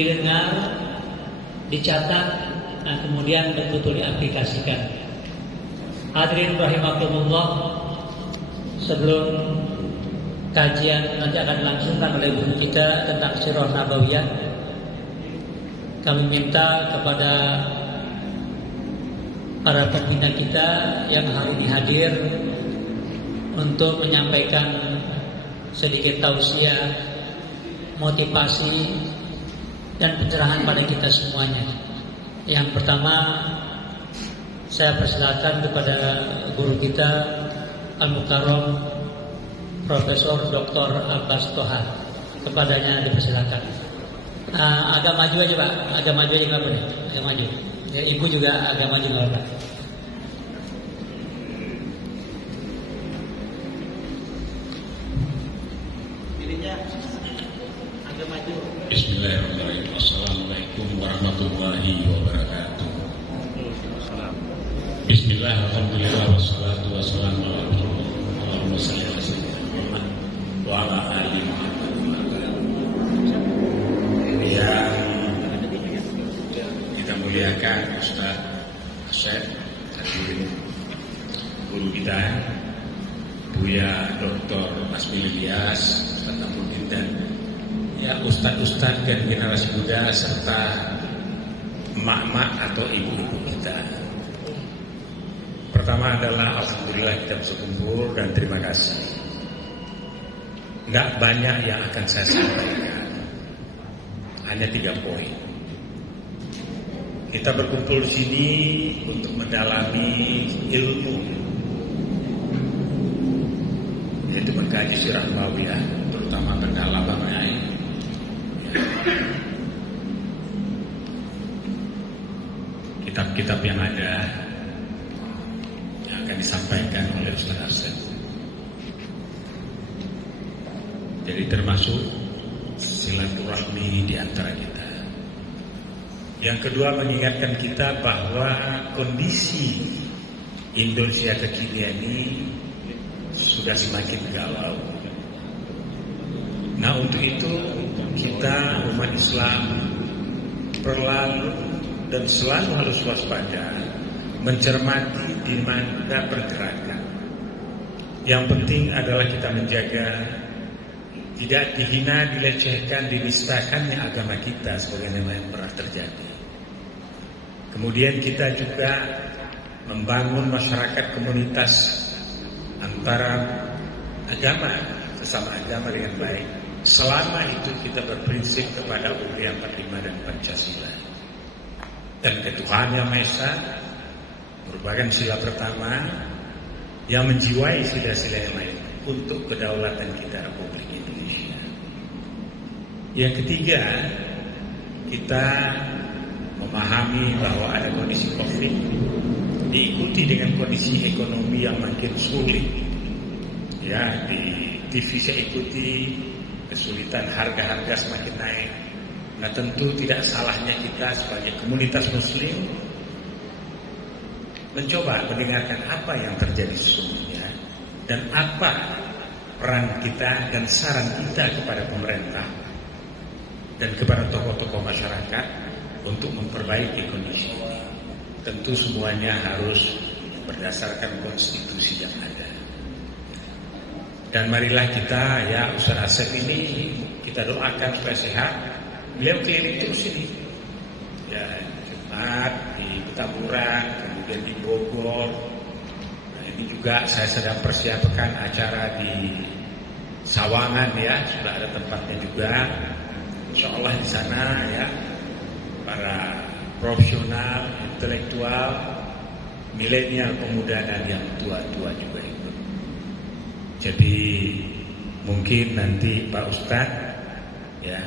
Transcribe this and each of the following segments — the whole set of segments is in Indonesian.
didengar, dicatat, dan kemudian betul-betul diaplikasikan. Hadirin rahimakumullah, sebelum kajian nanti akan dilangsungkan oleh guru kita tentang Sirah Nabawiyah, kami minta kepada para pembina kita yang hari ini hadir untuk menyampaikan sedikit tausiah, motivasi, dan pencerahan pada kita semuanya. Yang pertama, saya persilakan kepada guru kita Al-Mukarram Profesor Dr. Abbas Toha. Kepadanya dipersilakan. Agak maju aja Pak, agak maju aja nggak boleh, agak maju. Ya, Ibu juga agak maju nggak Pak. Bismillahirrahmanirrahim. Assalamualaikum warahmatullahi wabarakatuh. Bismillah, alhamdulillah, wassalatu wassalamu ala rasulillah. Allahumma shalli ala sayyidina Muhammad wa ala ali Muhammad. Yang kita muliakan Ustaz Asep, guru kita Buya Dr. Asmi Ilyas, Ustaz Namuddin, dan ya ustaz-ustaz dan generasi muda serta emak-emak atau ibu-ibu kita. Pertama adalah alhamdulillah kita bisa kumpul dan terima kasih. Enggak banyak yang akan saya sampaikan, hanya 3 poin. Kita berkumpul di sini untuk mendalami ilmu, yaitu mengkaji Sirah Nabawiyah, terutama pendalamannya. Kitab-kitab yang ada yang akan disampaikan oleh Ustaz Asep. Jadi termasuk silaturahmi di antara kita. Yang kedua, mengingatkan kita bahwa kondisi Indonesia kekinian ini sudah semakin galau. Nah, untuk itu kita umat Islam perlu dan selalu harus waspada, mencermati di mana pergerakan. Yang penting adalah kita menjaga tidak dihina, dilecehkan, dinistakannya agama kita sebagaimana yang pernah terjadi. Kemudian kita juga membangun masyarakat komunitas antara agama, sesama agama dengan baik. Selama itu kita berprinsip kepada UUD 45 dan Pancasila. Dan ketuhanan Yang Maha Esa merupakan sila pertama yang menjiwai sila-sila yang lain untuk kedaulatan kita Republik Indonesia. Yang ketiga, kita memahami bahwa ada kondisi COVID diikuti dengan kondisi ekonomi yang makin sulit. Ya, di TV saya ikuti kesulitan, harga-harga semakin naik. Nah, tentu tidak salahnya kita sebagai komunitas muslim mencoba mendengarkan apa yang terjadi sesungguhnya dan apa peran kita dan saran kita kepada pemerintah dan kepada tokoh-tokoh masyarakat untuk memperbaiki kondisi ini. Tentu semuanya harus berdasarkan konstitusi yang ada. Dan marilah kita, ya, Ustaz Asep ini kita doakan supaya sehat. Beliau keliling terus ini, ya, Jumat di Petamburan, kemudian di Bogor. Nah, ini juga saya sedang persiapkan acara di Sawangan, ya, sudah ada tempatnya juga. Insya Allah di sana, ya, para profesional, intelektual, milenial, pemuda dan yang tua-tua juga ikut. Jadi mungkin nanti Pak Ustadz, ya,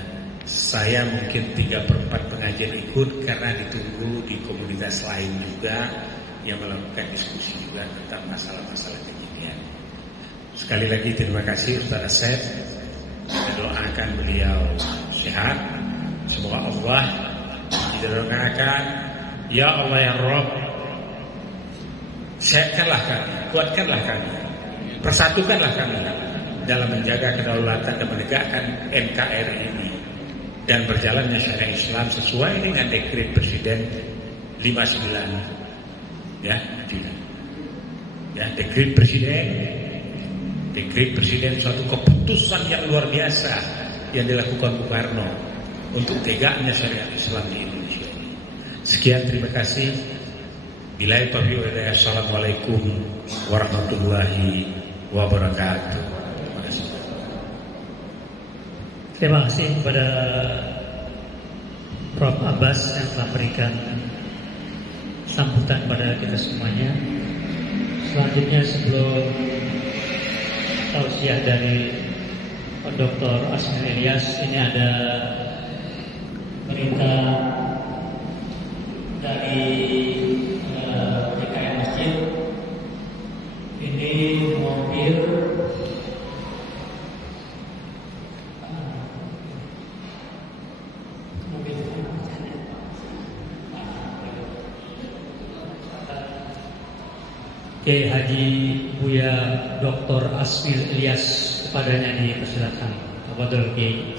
saya mungkin 3/4 pengajian ikut karena ditunggu di komunitas lain juga yang melakukan diskusi juga tentang masalah-masalah kekinian. Sekali lagi terima kasih Ustaz Asep. Saya doakan beliau sehat. Semoga Allah didoakan, ya Allah ya Rabb, sehatkanlah kami, kuatkanlah kami, persatukanlah kami dalam menjaga kedaulatan dan menegakkan NKRI ini dan berjalannya syariat Islam sesuai dengan dekret Presiden 59 ya, dekret Presiden suatu keputusan yang luar biasa yang dilakukan Bung Karno untuk tegaknya syariat Islam di Indonesia. Sekian, terima kasih. Billahi taufiq wal hidayah. Assalamualaikum warahmatullahi wabarakatuh. Terima kasih kepada Prof. Abbas yang telah memberikan sambutan pada kita semuanya. Selanjutnya, sebelum tausiah dari Dr. Asmil Ilyas, ini ada berita dari DKM Masjid. Ini mobil Kiai Haji Buya Dr. Asmil Ilyas, kepadanya dipersilakan. Tafadhol Kiai.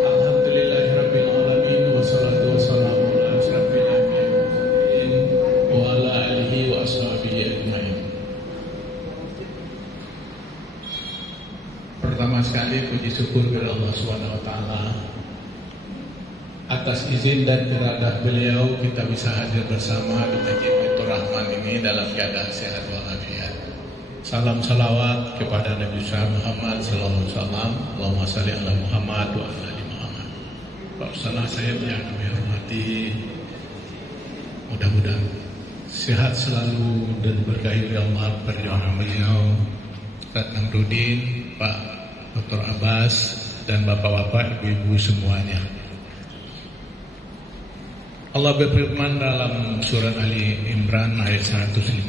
Alhamdulillahirabbil alamin wassalatu wassalamu ala asyrafil anbiya'i wa ala alihi wa ashabihi ajmain. Pertama sekali puji syukur kepada Allah Subhanahu wa taala atas izin dan iradah beliau kita bisa hadir bersama di Masjid Baitur Rahman ini dalam keadaan sehat walafiat. Salam salawat kepada Nabi Muhammad sallallahu alaihi wasallam. Allahumma shalli ala Muhammad wa ala ali Muhammad. Pak Ustaz, saya yang kami hormati, mudah-mudahan sehat selalu dan berkahi oleh Allah perjuangan beliau, Ustaz Namruddin, Pak Dr. Abbas, dan bapak-bapak, ibu-ibu semuanya. Allah berfirman dalam surat Ali Imran ayat 159.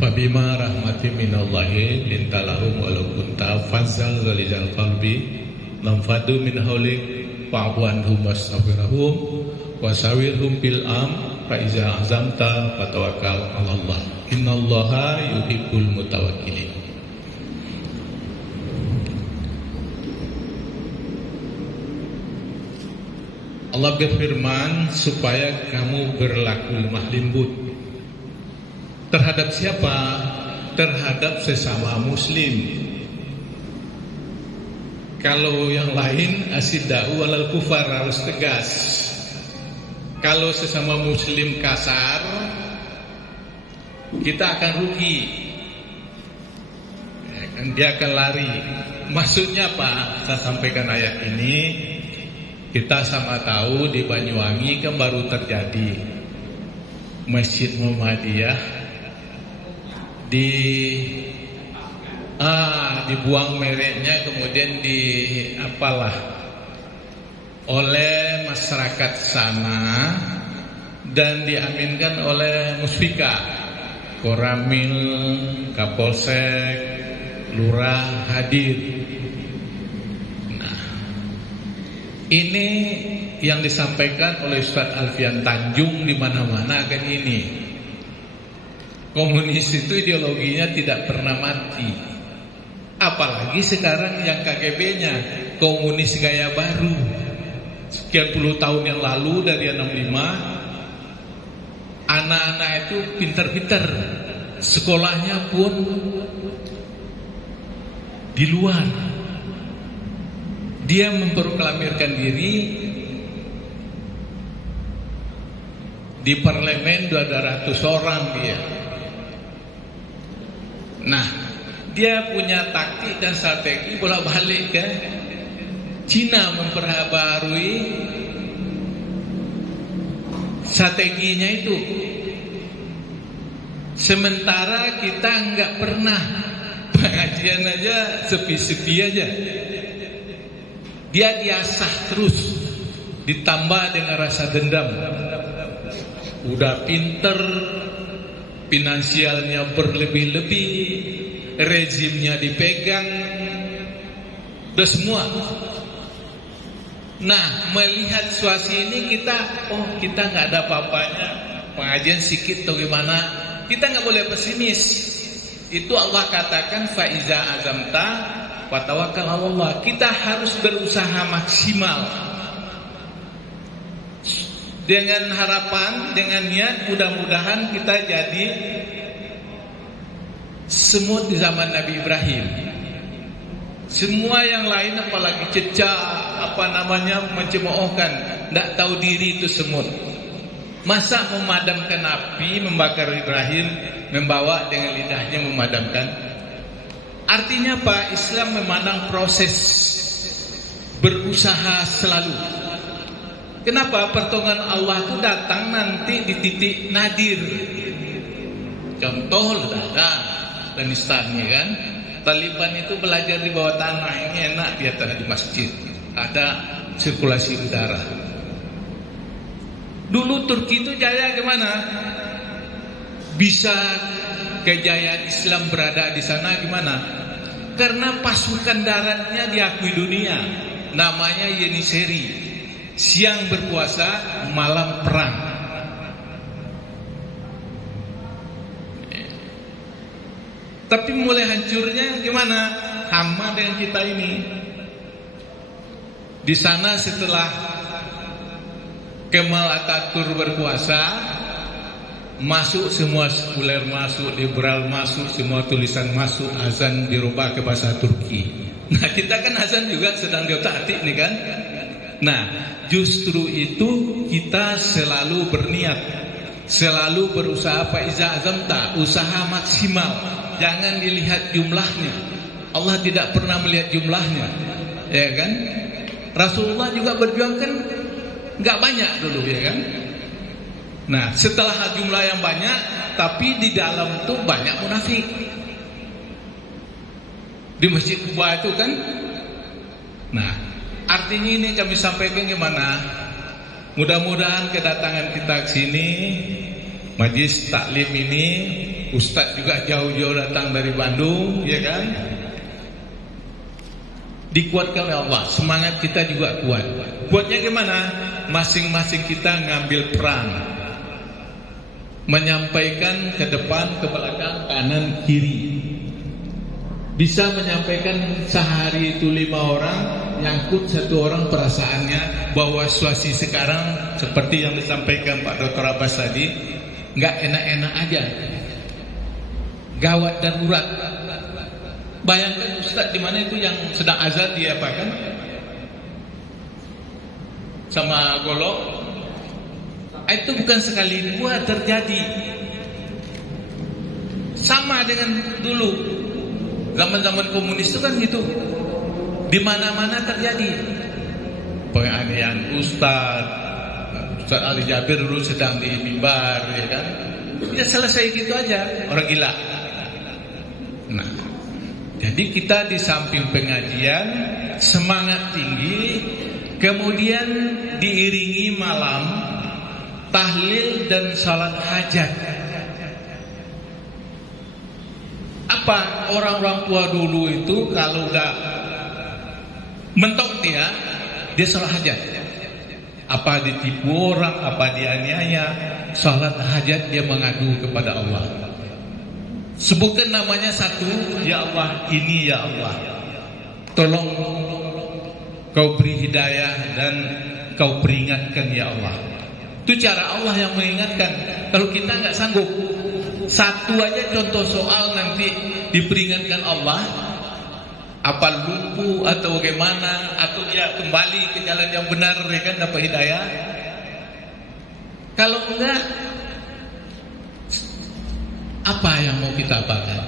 Fabima rahmati minallahi lintalahum walau kunta fazzal ghalizal qalbi lam fadu min haulik fa'fu anhum wastaghfirhum wasawirhum bil fa iza azamta fatawakkal 'ala Allah innallaha yuhibbul mutawakkilin. Allah berfirman supaya kamu berlaku lemah lembut. Terhadap siapa? Terhadap sesama muslim. Kalau yang lain asyidau alal kufar, harus tegas. Kalau sesama muslim kasar, kita akan rugi. Dia akan lari. Maksudnya apa? Saya sampaikan ayat ini. Kita sama tahu di Banyuwangi kan baru terjadi Masjid Muhammadiyah dibuang mereknya, kemudian oleh masyarakat sana dan diaminkan oleh Muspika, Koramil, Kapolsek, Lurah hadir. Ini yang disampaikan oleh Ustaz Alfian Tanjung di mana-mana kan ini. Komunis itu ideologinya tidak pernah mati. Apalagi sekarang yang KGB-nya komunis gaya baru. Sekian puluh tahun yang lalu dari 65, anak-anak itu pintar-pintar, sekolahnya pun di luar. Dia memproklamirkan diri di parlemen 200 orang dia. Nah, dia punya taktik dan strategi bolak-balik kan. Cina memperbarui strateginya itu. Sementara kita nggak pernah, pengajian aja sepi-sepi aja. Dia diasah terus, ditambah dengan rasa dendam. Udah pinter, finansialnya berlebih-lebih, rezimnya dipegang, udah semua. Nah, melihat situasi ini kita nggak ada apa-apanya, pengajian sikit atau gimana, kita nggak boleh pesimis. Itu Allah katakan faiza azamta wa tawakkal 'ala Allah. Kita harus berusaha maksimal dengan harapan, dengan niat mudah-mudahan kita jadi semut di zaman Nabi Ibrahim. Semua yang lain apalagi cecah, mencemoohkan, tidak tahu diri itu semut. Masa memadamkan api, membakar Ibrahim, membawa dengan lidahnya memadamkan. Artinya apa? Islam memandang proses, berusaha selalu. Kenapa? Pertolongan Allah itu datang nanti di titik nadir. Contoh ledakan Afghanistannya kan, Taliban itu belajar di bawah tanah, ini enak di atas di masjid, ada sirkulasi udara. Dulu Turki itu jaya gimana? Bisa kejayaan Islam berada di sana gimana? Karena pasukan daratnya diakui dunia, namanya Yeniseri, siang berpuasa, malam perang. Tapi mulai hancurnya gimana? Sama dengan kita ini. Di sana setelah Kemal Atatürk berkuasa, masuk semua sekuler masuk, liberal masuk, semua tulisan masuk, azan dirubah ke bahasa Turki. Nah kita kan azan juga sedang diotak-atik nih kan. Nah justru itu kita selalu berniat, selalu berusaha faiza azamta, usaha maksimal. Jangan dilihat jumlahnya. Allah tidak pernah melihat jumlahnya, ya kan? Rasulullah juga berjuang kan nggak banyak dulu, ya kan? Nah, setelah jumlah yang banyak, tapi di dalam itu banyak munafik. Di Masjid Kuba itu kan. Nah, artinya ini kami sampaikan gimana? Mudah-mudahan kedatangan kita ke sini, majlis taklim ini, Ustadz juga jauh-jauh datang dari Bandung, ya kan? Dikuatkan oleh Allah, semangat kita juga kuat. Kuatnya gimana? Masing-masing kita ngambil peran, menyampaikan ke depan, ke belakang, kanan, kiri. Bisa menyampaikan sehari itu 5 orang, nyangkut 1 orang perasaannya bahwa situasi sekarang seperti yang disampaikan Pak Dr. Abbas tadi, nggak enak-enak aja, gawat darurat. Bayangkan Ustadz di mana itu yang sedang azan dia apa kan? Sama golok. Itu bukan sekali dua terjadi. Sama dengan dulu. Zaman-zaman komunis itu kan gitu. Di mana-mana terjadi. Penganiayaan Ustadz Ali Jabir dulu sedang di mimbar, ya kan? Ya selesai gitu aja, orang gila. Nah, jadi kita di samping pengajian semangat tinggi, kemudian diiringi malam tahlil dan salat hajat. Apa orang-orang tua dulu itu kalau udah mentok dia salat hajat. Apa ditipu orang, apa dianiaya, salat hajat dia mengadu kepada Allah. Sebutkan namanya satu, ya Allah, ini ya Allah, tolong kau beri hidayah dan kau peringatkan ya Allah. Itu cara Allah yang mengingatkan. Kalau kita nggak sanggup, satu aja contoh soal nanti diperingatkan Allah, apa lumpuh atau bagaimana, atau dia kembali ke jalan yang benar, ya kan, dapat hidayah. Kalau enggak, apa yang mau kita apakan?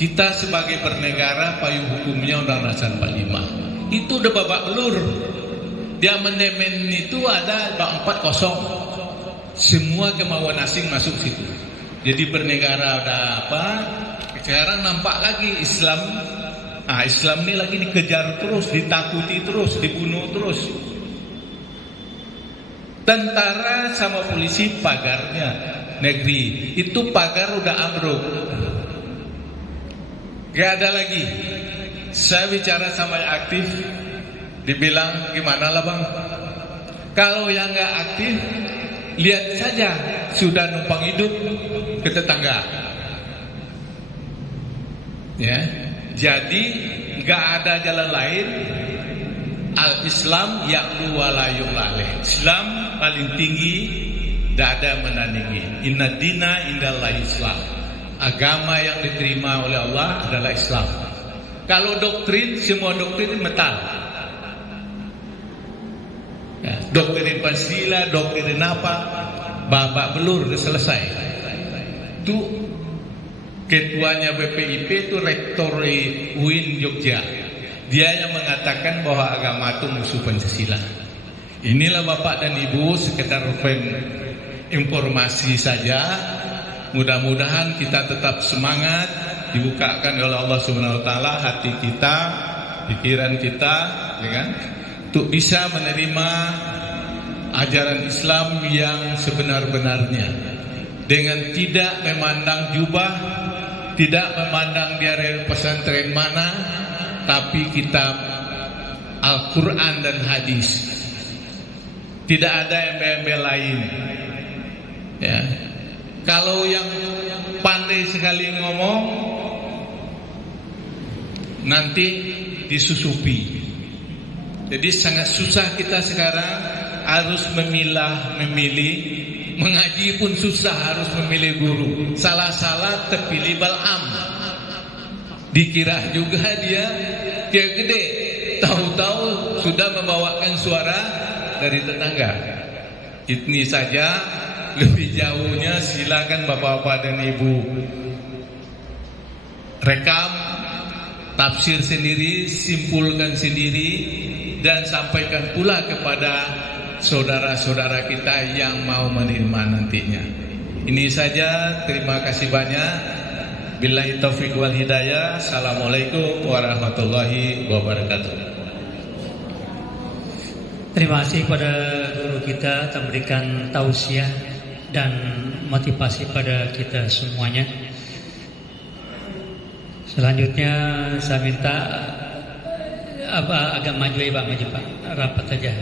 Kita sebagai bernegara, payung hukumnya Undang-Undang Dasar 45 itu udah babak belur. Di amandemen itu ada 40, semua kemauan asing masuk situ. Jadi bernegara ada apa? Sekarang nampak lagi Islam. Islam ini lagi dikejar terus, ditakuti terus, dibunuh terus. Tentara sama polisi pagarnya negeri itu pagar udah ambruk, gak ada lagi. Saya bicara sama yang aktif, dibilang gimana lah bang, kalau yang gak aktif lihat saja sudah numpang hidup ke tetangga. Ya, jadi nggak ada jalan lain. Al-Islam ya'lu wa la yu'la. Islam paling tinggi, tidak ada menandingi. Inna dina indallahi Islam. Agama yang diterima oleh Allah adalah Islam. Kalau doktrin, semua doktrin metal. Ya, doktrin Pancasila, doktrin apa, babak belur, sudah selesai. Itu ketuanya BPIP itu rektor UIN Jogja. Dia yang mengatakan bahwa agama itu musuh Pancasila. Inilah Bapak dan Ibu, sekedar informasi saja. Mudah-mudahan kita tetap semangat, dibukakan oleh Allah Subhanahu wa taala hati kita, pikiran kita, ya kan? Untuk bisa menerima ajaran Islam yang sebenar-benarnya, dengan tidak memandang jubah, tidak memandang dia dari pesantren mana, tapi kitab Al-Quran dan hadis. Tidak ada embel-embel lain. Ya. Kalau yang pandai sekali ngomong, nanti disusupi. Jadi sangat susah kita sekarang harus memilih. Mengaji pun susah, harus memilih guru. Salah-salah terpilih Bal'am. Dikira juga dia gede, tahu-tahu sudah membawakan suara dari tetangga. Ini saja, lebih jauhnya silakan Bapak-bapak dan Ibu rekam, tafsir sendiri, simpulkan sendiri, dan sampaikan pula kepada saudara-saudara kita yang mau menerima nantinya. Ini saja, terima kasih banyak. Billahi taufiq wal hidayah. Assalamualaikum warahmatullahi wabarakatuh. Terima kasih kepada guru kita telah memberikan tausiah dan motivasi pada kita semuanya. Selanjutnya saya minta agak maju ya Pak, maju Pak, rapat saja.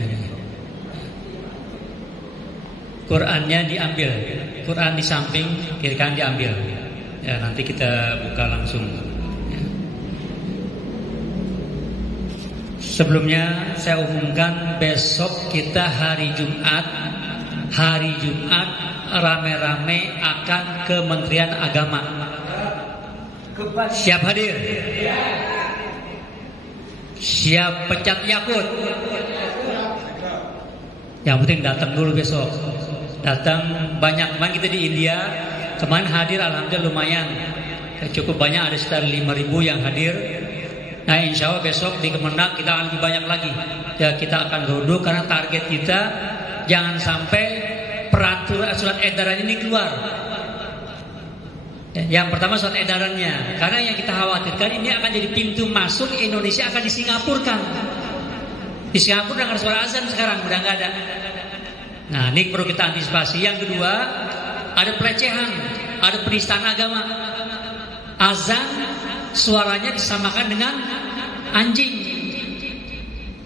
Qurannya diambil, Quran di samping, kiri kanan diambil. Ya, nanti kita buka langsung. Ya. Sebelumnya saya umumkan besok kita hari Jumat rame-rame akan ke Kementerian Agama. Siap hadir? Siap pecat yakut? Yang penting datang dulu besok. Datang banyak, kemarin kita di India, kemarin hadir alhamdulillah lumayan, cukup banyak, ada sekitar 5.000 yang hadir. Nah insya Allah besok di Kemenang kita akan lebih banyak lagi. Ya, kita akan duduk karena target kita jangan sampai peraturan surat edaran ini keluar. Yang pertama surat edarannya, karena yang kita khawatirkan ini akan jadi pintu masuk Indonesia akan disingapurkan. Di Singapura dengar suara azan sekarang udah nggak ada. Nah ini perlu kita antisipasi. Yang kedua, ada pelecehan, ada penistaan agama. Azan suaranya disamakan dengan anjing.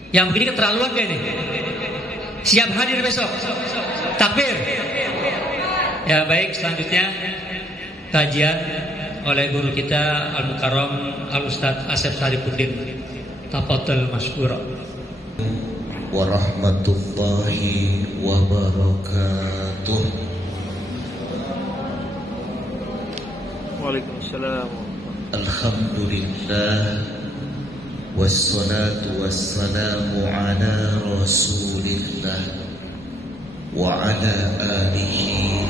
Yang begini keterlaluan kayak ini. Siap hadir besok. Takbir. Ya baik, selanjutnya kajian oleh guru kita Al-Mukarram Al-Ustadz Asep Sarifuddin. Tafadhal masykur. Warahmatullahi wabarakatuh. Waalaikumsalam. Alhamdulillah, wassalatu wassalamu ala rasulillah wa ala alihi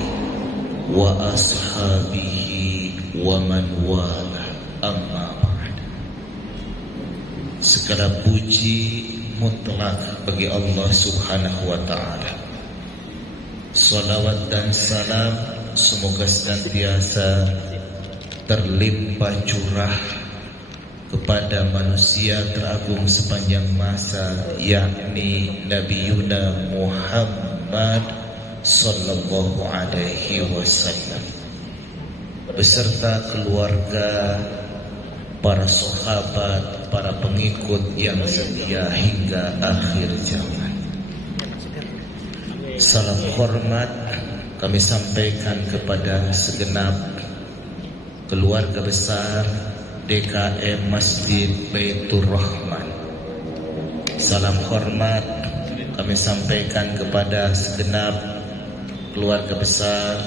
wa ashabihi wa man wala, amma ba'd. Segala puji mutlak bagi Allah Subhanahu wa ta'ala. Salawat dan salam semoga senantiasa terlimpah curah kepada manusia teragung sepanjang masa, yakni Nabi Yuna Muhammad sallallahu alaihi wasallam, beserta keluarga, para sahabat, para pengikut yang setia hingga akhir zaman. Salam hormat kami sampaikan kepada segenap keluarga besar DKM Masjid Baitur Rahman. Salam hormat kami sampaikan kepada segenap keluarga besar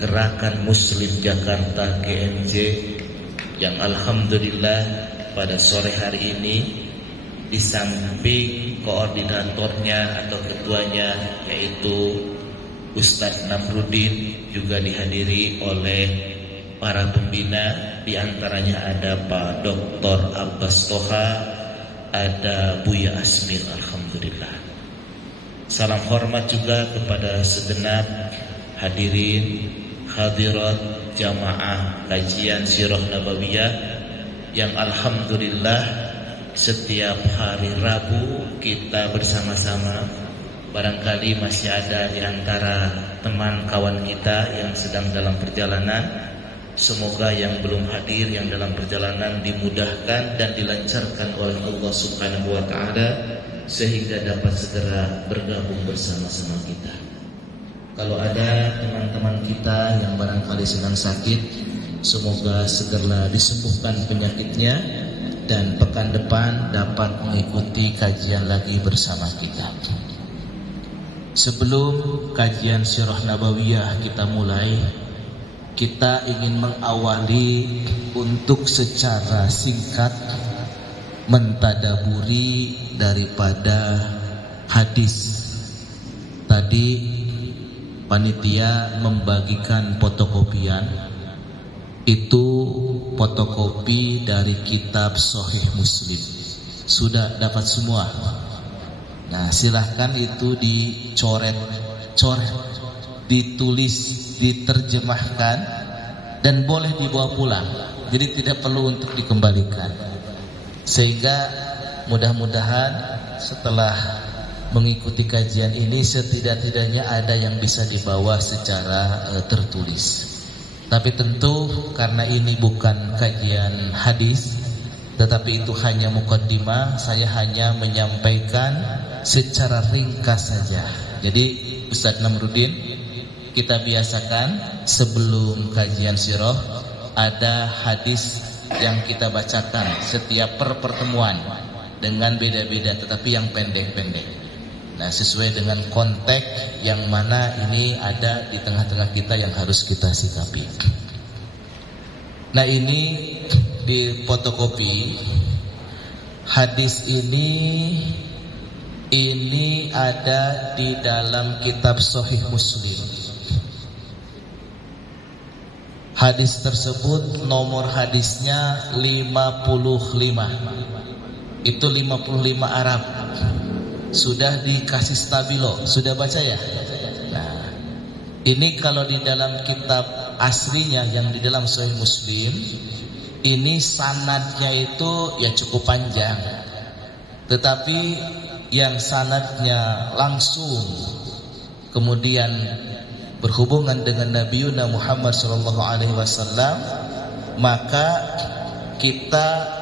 Gerakan Muslim Jakarta GMJ yang alhamdulillah pada sore hari ini di samping koordinatornya atau ketuanya yaitu Ustadz Namruddin juga dihadiri oleh para pembina, di antaranya ada Pak Dr. Abbas Toha, ada Buya Asmil, alhamdulillah. Salam hormat juga kepada segenap hadirin hadirat jamaah kajian Sirah Nabawiyah yang alhamdulillah setiap hari Rabu kita bersama-sama. Barangkali masih ada di antara teman kawan kita yang sedang dalam perjalanan. Semoga yang belum hadir, yang dalam perjalanan dimudahkan dan dilancarkan oleh Allah Subhanahu wa Ta'ala sehingga dapat segera bergabung bersama-sama kita. Kalau ada teman-teman kita yang barangkali sedang sakit, semoga segera disembuhkan penyakitnya dan pekan depan dapat mengikuti kajian lagi bersama kita. Sebelum kajian Sirah Nabawiyah kita mulai, kita ingin mengawali untuk secara singkat mentadaburi daripada hadis. Tadi panitia membagikan fotokopian, itu fotokopi dari kitab Sahih Muslim. Sudah dapat semua. Nah, silahkan itu dicoret, ditulis, diterjemahkan, dan boleh dibawa pulang. Jadi tidak perlu untuk dikembalikan. Sehingga mudah-mudahan setelah mengikuti kajian ini setidak-tidaknya ada yang bisa dibawa secara tertulis. Tapi tentu karena ini bukan kajian hadis, tetapi itu hanya mukaddimah, saya hanya menyampaikan secara ringkas saja. Jadi Ustadz Namruddin, kita biasakan sebelum kajian sirah ada hadis yang kita bacakan setiap pertemuan dengan beda-beda, tetapi yang pendek-pendek. Nah, sesuai dengan konteks yang mana ini ada di tengah-tengah kita yang harus kita sikapi. Nah, ini di fotokopi hadis ini ada di dalam kitab Sahih Muslim. Hadis tersebut nomor hadisnya 55. Itu 55 Arab. Sudah dikasih stabilo, sudah baca ya? Nah, ini kalau di dalam kitab aslinya yang di dalam Sahih Muslim, ini sanadnya itu ya cukup panjang. Tetapi yang sanadnya langsung kemudian berhubungan dengan Nabi Muhammad SAW, maka kita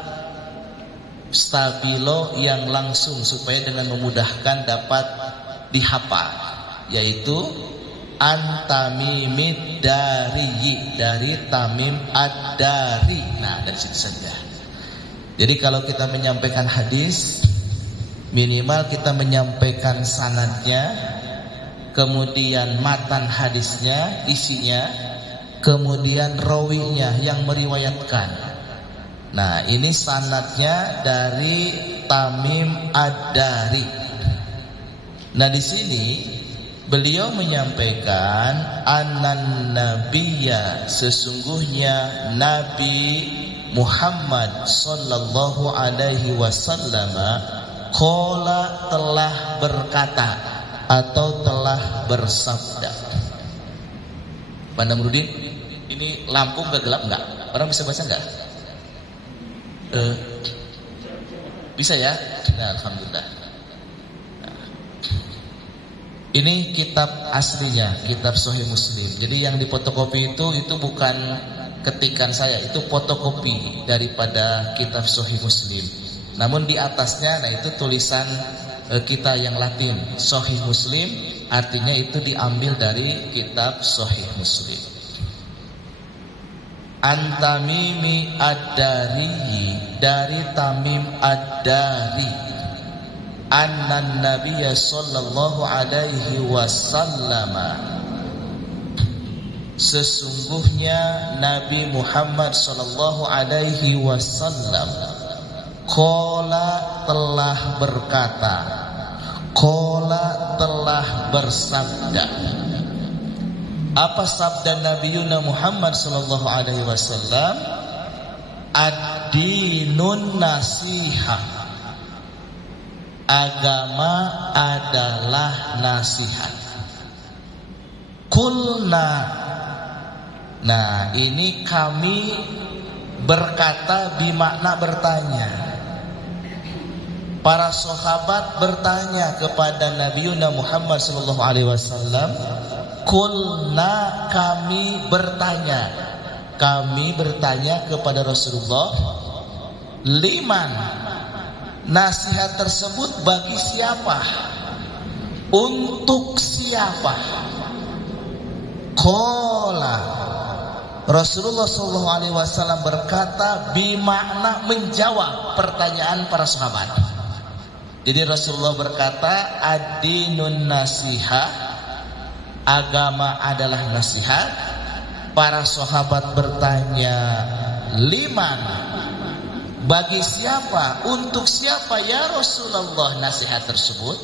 stabilo yang langsung supaya dengan memudahkan dapat dihafal, yaitu An-Tamimid dari Tamim Ad-Dari. Nah, dari situ saja. Jadi kalau kita menyampaikan hadis, minimal kita menyampaikan sanadnya, kemudian matan hadisnya, isinya, kemudian rawinya yang meriwayatkan. Nah, ini sanadnya dari Tamim Ad-Dari. Nah, di sini beliau menyampaikan anan nabiyya, sesungguhnya Nabi Muhammad sallallahu alaihi wasallam qala, telah berkata atau telah bersabda. Pak Namruddin, ini lampu enggak gelap enggak? Orang bisa baca enggak? Bisa ya? Nah, alhamdulillah. Nah, ini kitab aslinya, kitab Sahih Muslim. Jadi yang difotokopi itu bukan ketikan saya, itu fotokopi daripada kitab Sahih Muslim. Namun di atasnya, nah itu tulisan kita yang Latin, Sahih Muslim, artinya itu diambil dari kitab Sahih Muslim. An Tamimi Ad-Dari, dari Tamim Ad-Dari, anna Nabiyya sallallahu alaihi wasallam, sesungguhnya Nabi Muhammad sallallahu alaihi wasallam qala telah berkata, qala telah bersabda. Apa sabda Nabi Muhammad sallallahu alaihi wasallam? Ad-dinun nasihah, agama adalah nasihat. Kulna, nah ini kami berkata bimakna bertanya. Para sahabat bertanya kepada Nabi Muhammad sallallahu alaihi wasallam, kulna, kami bertanya kepada Rasulullah, liman, nasihat tersebut bagi siapa? Untuk siapa? Qala, Rasulullah sallallahu alaihi wasallam berkata bimakna menjawab pertanyaan para sahabat. Jadi Rasulullah berkata ad-dinun nasihah, agama adalah nasihat. Para sahabat bertanya, liman, bagi siapa, untuk siapa ya Rasulullah nasihat tersebut?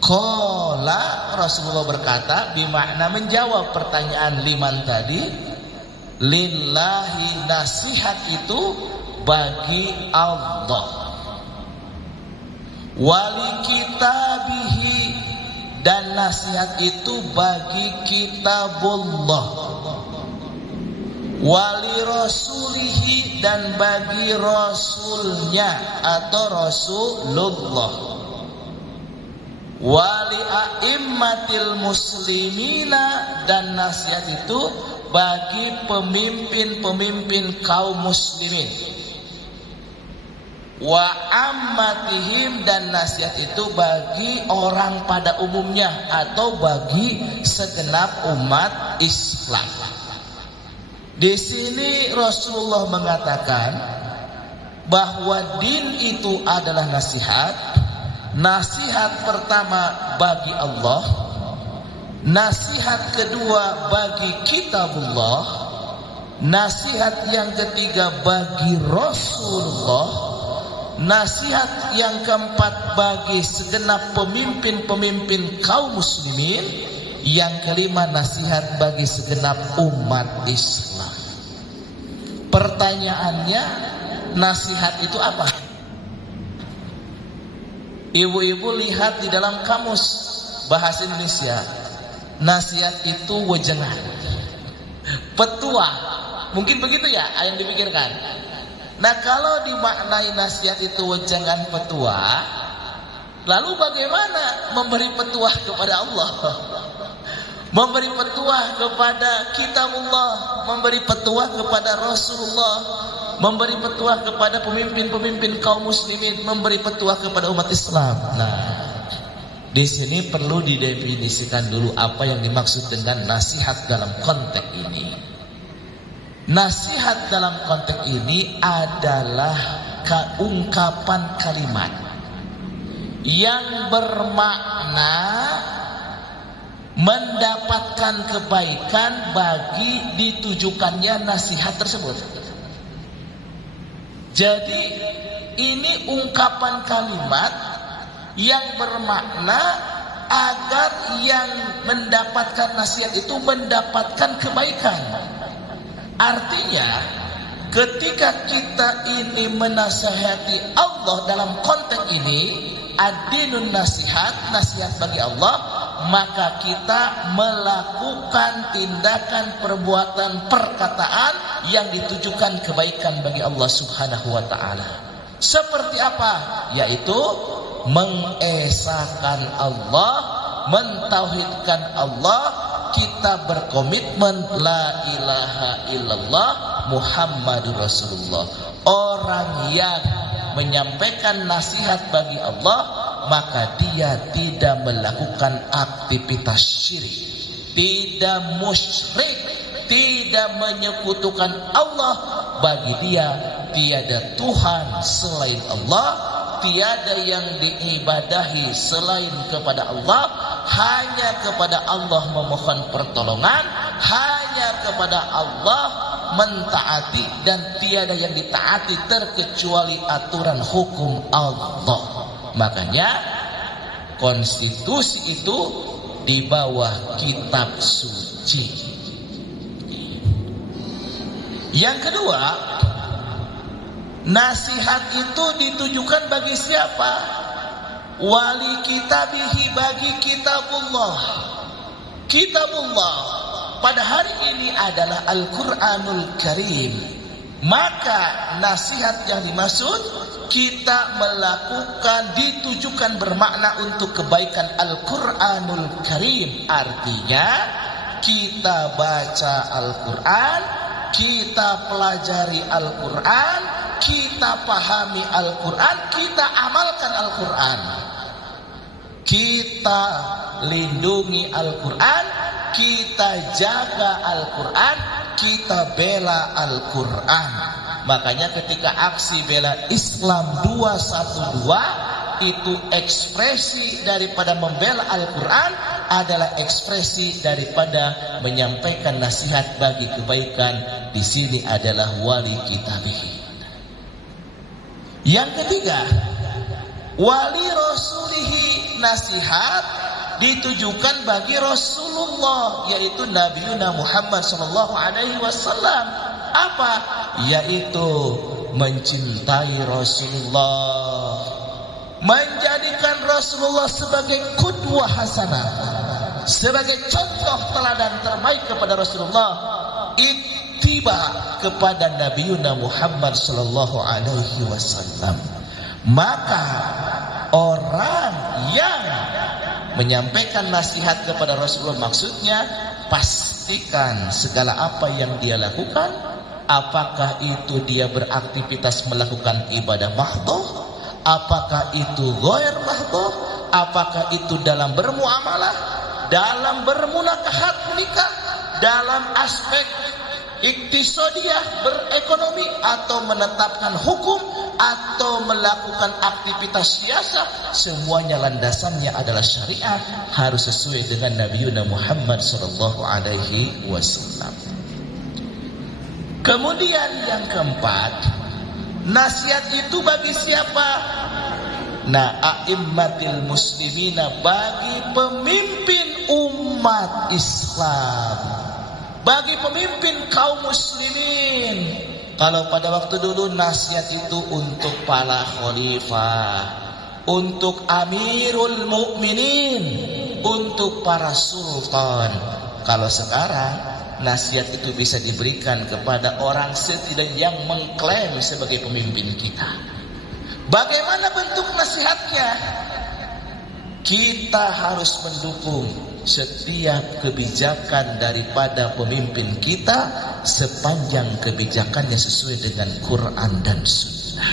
Qala, Rasulullah berkata bimakna menjawab pertanyaan liman tadi, lillahi, nasihat itu bagi Allah, wali kitabihi, dan nasihat itu bagi kitabullah, wali rasulihi, dan bagi rasulnya atau Rasulullah, wali a'immatil muslimina, dan nasihat itu bagi pemimpin-pemimpin kaum muslimin, wa ammatihim, dan nasihat itu bagi orang pada umumnya atau bagi segenap umat Islam. Di sini Rasulullah mengatakan bahwa din itu adalah nasihat. Nasihat pertama bagi Allah, nasihat kedua bagi kitabullah, nasihat yang ketiga bagi Rasulullah, nasihat yang keempat bagi segenap pemimpin-pemimpin kaum muslimin, yang kelima nasihat bagi segenap umat Islam. Pertanyaannya, nasihat itu apa? Ibu-ibu lihat di dalam kamus bahasa Indonesia, nasihat itu wejangan, petuah, mungkin begitu ya yang dipikirkan. Nah, kalau dimaknai nasihat itu wejangan petuah, lalu bagaimana memberi petuah kepada Allah? Memberi petuah kepada kitabullah, memberi petuah kepada Rasulullah, memberi petuah kepada pemimpin-pemimpin kaum muslimin, memberi petuah kepada umat Islam. Nah, di sini perlu didefinisikan dulu apa yang dimaksud dengan nasihat dalam konteks ini. Nasihat dalam konteks ini adalah ungkapan kalimat yang bermakna mendapatkan kebaikan bagi ditujukannya nasihat tersebut. Jadi ini ungkapan kalimat yang bermakna agar yang mendapatkan nasihat itu mendapatkan kebaikan. Artinya ketika kita ini menasihati Allah dalam konteks ini, ad-dinun nasihat, nasihat bagi Allah, maka kita melakukan tindakan, perbuatan, perkataan yang ditujukan kebaikan bagi Allah Subhanahu wa taala. Seperti apa? Yaitu mengesahkan Allah, mentauhidkan Allah, kita berkomitmen la ilaha illallah Muhammadur Rasulullah. Orang yang menyampaikan nasihat bagi Allah, maka dia tidak melakukan aktivitas syirik, tidak musyrik, tidak menyekutukan Allah. Bagi dia tiada Tuhan selain Allah, tiada yang diibadahi selain kepada Allah, hanya kepada Allah memohon pertolongan, hanya kepada Allah mentaati, dan tiada yang ditaati terkecuali aturan hukum Allah. Makanya konstitusi itu di bawah kitab suci. Yang kedua, nasihat itu ditujukan bagi siapa? Wali kitabihi, bagi kitabullah. Kitabullah pada hari ini adalah Al-Quranul Karim. Maka nasihat yang dimaksud kita melakukan ditujukan bermakna untuk kebaikan Al-Quranul Karim. Artinya kita baca Al-Quran, kita pelajari Al-Quran, kita pahami Al-Quran, kita amalkan Al-Quran, kita lindungi Al-Quran, kita jaga Al-Quran, kita bela Al-Quran. Makanya ketika aksi bela Islam 212 itu ekspresi daripada membela Al-Quran, adalah ekspresi daripada menyampaikan nasihat bagi kebaikan. Di sini adalah wali kitabihi. Yang ketiga, wali rasulihi, nasihat ditujukan bagi Rasulullah, yaitu Nabiuna Muhammad sallallahu alaihi wasallam. Apa? Yaitu mencintai Rasulullah, menjadikan Rasulullah sebagai qudwah hasanah, sebagai contoh teladan terbaik kepada Rasulullah, ittiba kepada Nabiuna Muhammad sallallahu alaihi wasallam. Maka orang yang menyampaikan nasihat kepada Rasulullah, maksudnya pastikan segala apa yang dia lakukan, apakah itu dia beraktivitas melakukan ibadah mahdhah, apakah itu ghair mahdhah, apakah itu dalam bermuamalah, dalam bermunakahat menikah, dalam aspek iktisadiyah berekonomi, atau menetapkan hukum, atau melakukan aktivitas siasa, semuanya landasannya adalah syariat, harus sesuai dengan Nabiuna Muhammad sallallahu alaihi wasallam. Kemudian yang keempat, nasihat itu bagi siapa? Nah, a'immatil muslimina, bagi pemimpin umat Islam, bagi pemimpin kaum muslimin. Kalau pada waktu dulu nasihat itu untuk para khalifah, untuk amirul mukminin, untuk para sultan. Kalau sekarang nasihat itu bisa diberikan kepada orang setidaknya yang mengklaim sebagai pemimpin kita. Bagaimana bentuk nasihatnya? Kita harus mendukung setiap kebijakan daripada pemimpin kita sepanjang kebijakannya sesuai dengan Quran dan Sunnah.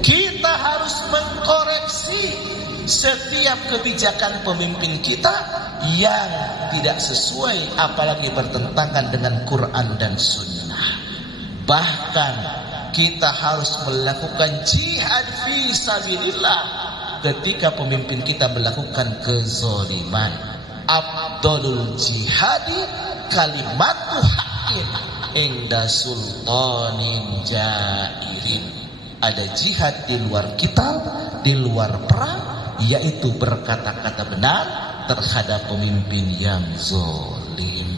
Kita harus mengkoreksi setiap kebijakan pemimpin kita yang tidak sesuai, apalagi bertentangan dengan Quran dan Sunnah. Bahkan kita harus melakukan jihad fi sabilillah ketika pemimpin kita melakukan kezaliman. Abdulul jihadi kalimatu haqqin inda sultanin jairin. Ada jihad di luar kita, di luar perang, yaitu berkata-kata benar terhadap pemimpin yang zalim.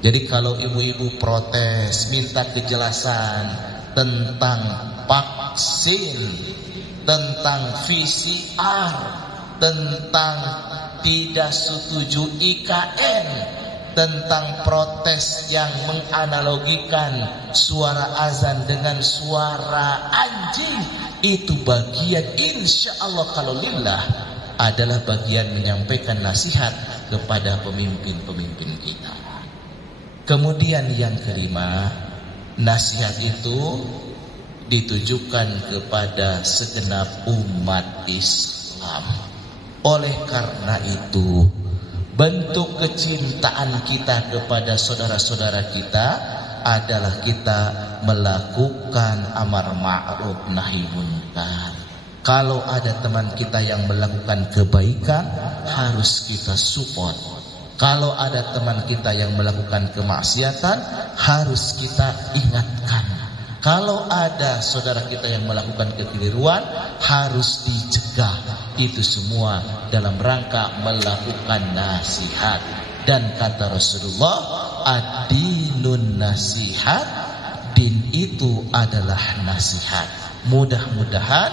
Jadi kalau ibu-ibu protes, minta kejelasan tentang vaksin, tentang VCR, tentang tidak setuju IKN, tentang protes yang menganalogikan suara azan dengan suara anjing, itu bagian insya Allah kalau lillah adalah bagian menyampaikan nasihat kepada pemimpin-pemimpin kita. Kemudian yang kelima, nasihat itu ditujukan kepada segenap umat Islam. Islam. Oleh karena itu, bentuk kecintaan kita kepada saudara-saudara kita adalah kita melakukan amar ma'ruf nahi munkar. Kalau ada teman kita yang melakukan kebaikan, harus kita support. Kalau ada teman kita yang melakukan kemaksiatan, harus kita ingatkan. Kalau ada saudara kita yang melakukan kekeliruan, harus dicegah. Itu semua dalam rangka melakukan nasihat. Dan kata Rasulullah, ad-dinun nasihat, din itu adalah nasihat. Mudah-mudahan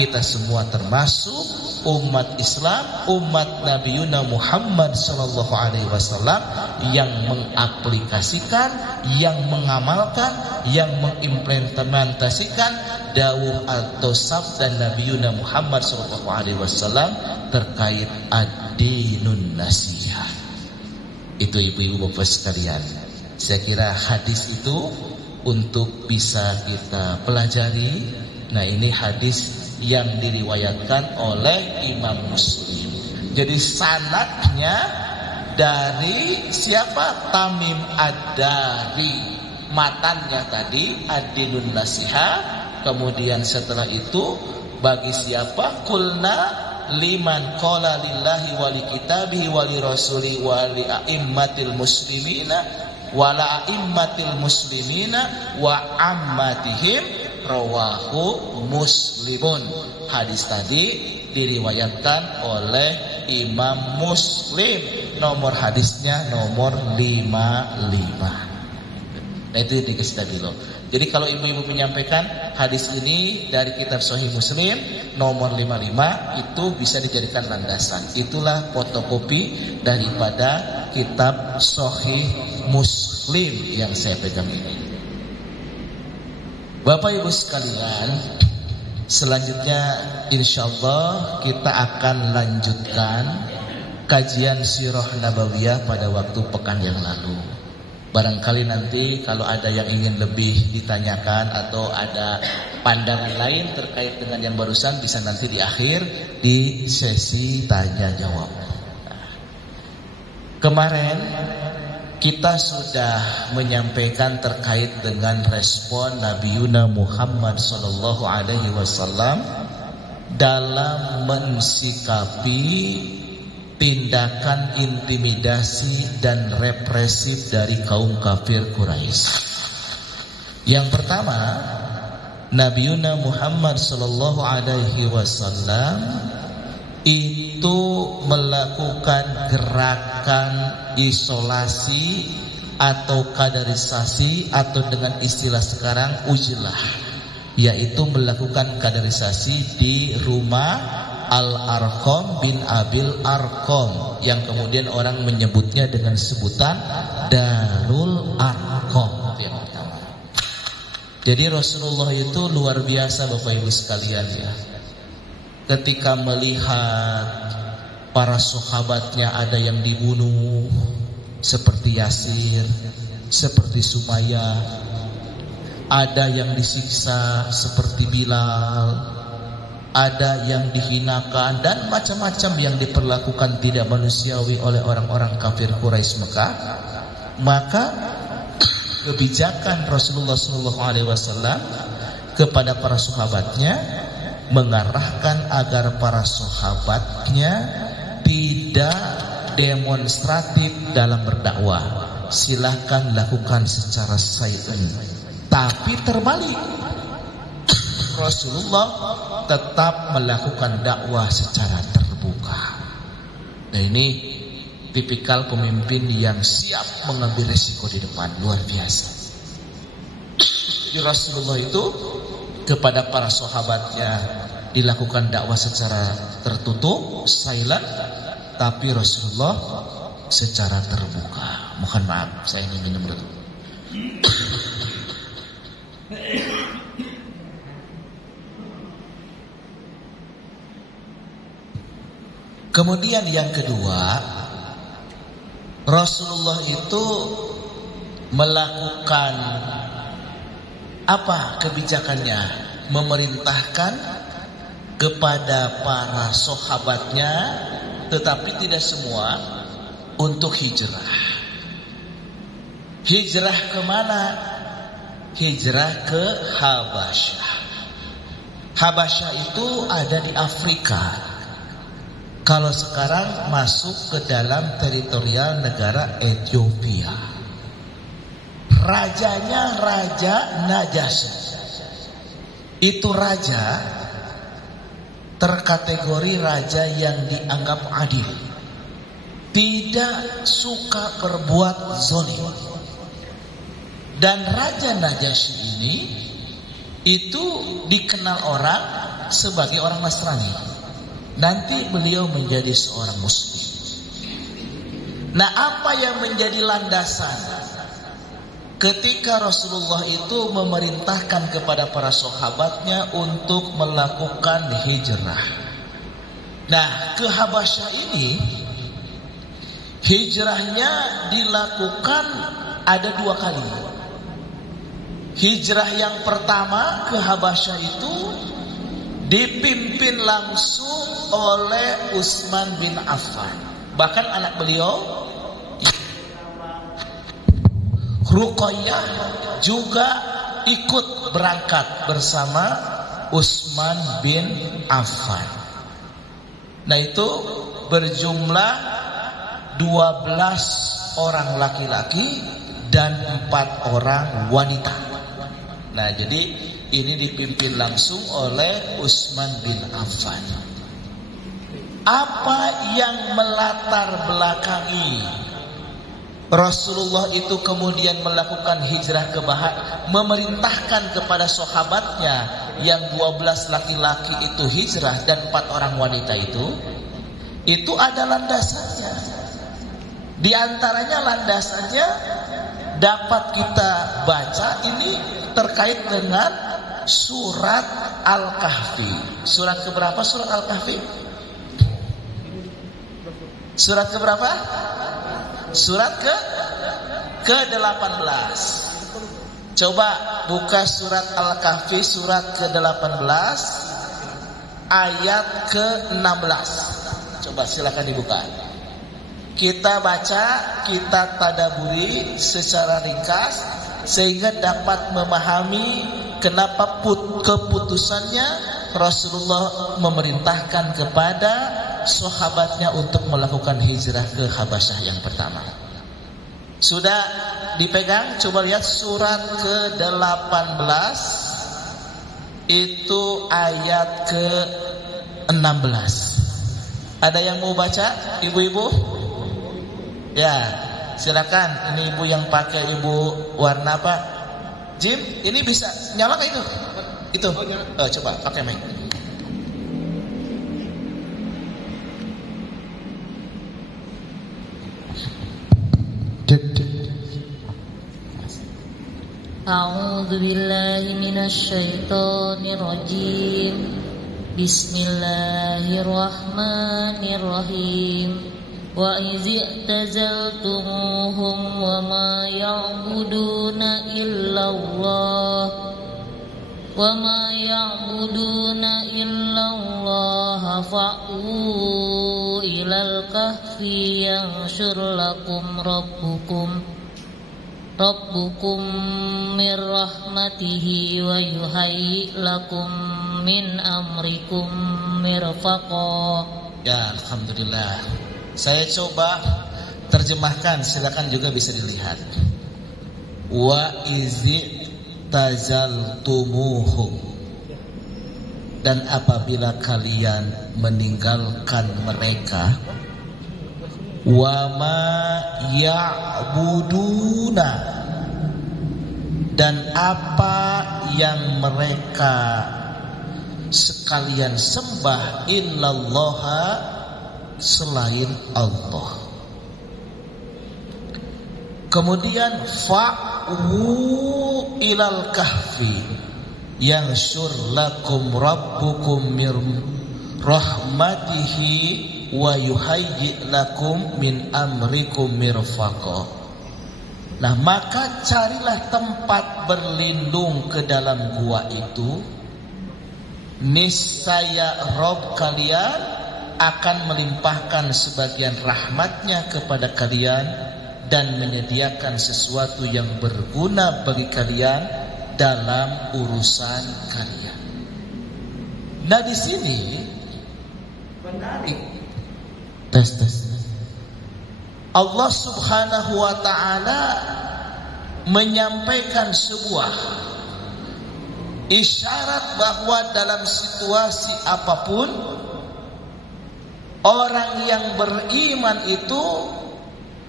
kita semua termasuk umat Islam, umat Nabi Muhammad SAW yang mengaplikasikan, yang mengamalkan, yang mengimplementasikan dawuh atau sabda Nabi Muhammad SAW terkait ad-dinun nasihat. Itu ibu-ibu bapak sekalian, saya kira hadis itu untuk bisa kita pelajari. Nah, ini hadis yang diriwayatkan oleh Imam Muslim. Jadi sanadnya dari siapa? Tamim Ad-Dari. Matannya tadi ad-dinun nasihat. Kemudian setelah itu bagi siapa? Kulna liman qala lillahi wa li kitabihi wa li rasuli wa li a'immatil muslimina wa la a'immatil muslimina wa ammatihim, rawahu Muslimun. Hadis tadi diriwayatkan oleh Imam Muslim. Nomor hadisnya nomor 55. Nah, itu dikasih tadi loh. Jadi kalau ibu-ibu menyampaikan hadis ini dari kitab Sahih Muslim nomor 55, itu bisa dijadikan landasan. Itulah fotokopi daripada kitab Sahih Muslim yang saya pegang ini. Bapak Ibu sekalian, selanjutnya insyaallah kita akan lanjutkan kajian sirah nabawiyah pada waktu pekan yang lalu. Barangkali nanti kalau ada yang ingin lebih ditanyakan atau ada pandangan lain terkait dengan yang barusan, bisa nanti di akhir di sesi tanya jawab. Kemarin kita sudah menyampaikan terkait dengan respon Nabi Muhammad SAW dalam mensikapi tindakan intimidasi dan represif dari kaum kafir Quraisy. Yang pertama, Nabi Muhammad SAW itu melakukan gerakan isolasi atau kaderisasi, atau dengan istilah sekarang uzlah, yaitu melakukan kaderisasi di rumah Al-Arqam bin Abil Arqam, yang kemudian orang menyebutnya dengan sebutan Darul Arqam. Yang pertama. Jadi Rasulullah itu luar biasa Bapak Ibu sekalian ya. Ketika melihat para sahabatnya ada yang dibunuh seperti Yasir, seperti Sumayyah, ada yang disiksa seperti Bilal, ada yang dihinakan dan macam-macam yang diperlakukan tidak manusiawi oleh orang-orang kafir Quraisy Mekah. Maka kebijakan Rasulullah SAW kepada para sahabatnya mengarahkan agar para sahabatnya tidak demonstratif dalam berdakwah. Silahkan lakukan secara silent. Tapi terbalik, Rasulullah tetap melakukan dakwah secara terbuka. Nah, ini tipikal pemimpin yang siap mengambil resiko di depan, luar biasa. Jadi Rasulullah itu kepada para sahabatnya dilakukan dakwah secara tertutup, silent, tapi Rasulullah secara terbuka. Mohon maaf, saya ingin minum dulu. Kemudian yang kedua, Rasulullah itu melakukan apa kebijakannya? Memerintahkan kepada para sahabatnya, tetapi tidak semua untuk hijrah. Hijrah kemana? Hijrah ke Habasyah. Habasyah itu ada di Afrika. Kalau sekarang masuk ke dalam teritorial negara Ethiopia. Rajanya Raja Najasyi. Itu raja terkategori raja yang dianggap adil, tidak suka berbuat zalim. Dan Raja Najasyi ini itu dikenal orang sebagai orang Nasrani. Nanti beliau menjadi seorang Muslim. Nah, apa yang menjadi landasan ketika Rasulullah itu memerintahkan kepada para sahabatnya untuk melakukan hijrah? Nah, ke Habasyah ini hijrahnya dilakukan ada 2 kali. Hijrah yang pertama ke Habasyah itu dipimpin langsung oleh Utsman bin Affan. Bahkan anak beliau Ruqayyah juga ikut berangkat bersama Utsman bin Affan. Nah, itu berjumlah 12 orang laki-laki dan 4 orang wanita. Nah, jadi ini dipimpin langsung oleh Utsman bin Affan. Apa yang melatar belakangi Rasulullah itu kemudian melakukan hijrah ke memerintahkan kepada sahabatnya yang 12 laki-laki itu hijrah dan 4 orang wanita itu ada landasannya. Di antaranya landasannya dapat kita baca ini terkait dengan surat Al-Kahfi. Surat keberapa surat Al-Kahfi? Surat keberapa? Surat ke-18. Coba buka surat Al-Kahfi surat ke-18 ayat ke-16. Coba silakan dibuka. Kita baca, kita tadaburi secara ringkas sehingga dapat memahami kenapa keputusannya Rasulullah memerintahkan kepada sahabatnya untuk melakukan hijrah ke Habasyah yang pertama. Sudah dipegang? Coba lihat surat ke-18 itu ayat ke-16. Ada yang mau baca, ibu-ibu? Ya, silakan. Ini ibu yang pakai ibu warna apa? Jim, ini bisa nyala nggak itu? Itu. Coba pakai mic. A'udzu billahi minasy syaithanir rajim. Bismillahirrahmanirrahim. Wa iz i'tazaltumuhum wa ma ya'buduna illallah fa'u ilal kahfi yanshur lakum rabbukum mir rahmatihi wa yuhayyi lakum min amrikum mirfaqa. Ya, alhamdulillah. Saya coba terjemahkan, silakan juga bisa dilihat. Wa izi tazaltumuhum, dan apabila kalian meninggalkan mereka, wa ma ya'buduna, dan apa yang mereka sekalian sembah illallaha, selain Allah. Kemudian fa'u ilal kahfi yanshur lakum rabbukum mir rahmatihi wa yuhayyi lakum min amrikum mirfaqa. Nah, maka carilah tempat berlindung ke dalam gua itu niscaya Rabb kalian akan melimpahkan sebagian rahmatnya kepada kalian dan menyediakan sesuatu yang berguna bagi kalian dalam urusan kalian. Nah, di sini menarik. Tes. Allah Subhanahu wa taala menyampaikan sebuah isyarat bahwa dalam situasi apapun orang yang beriman itu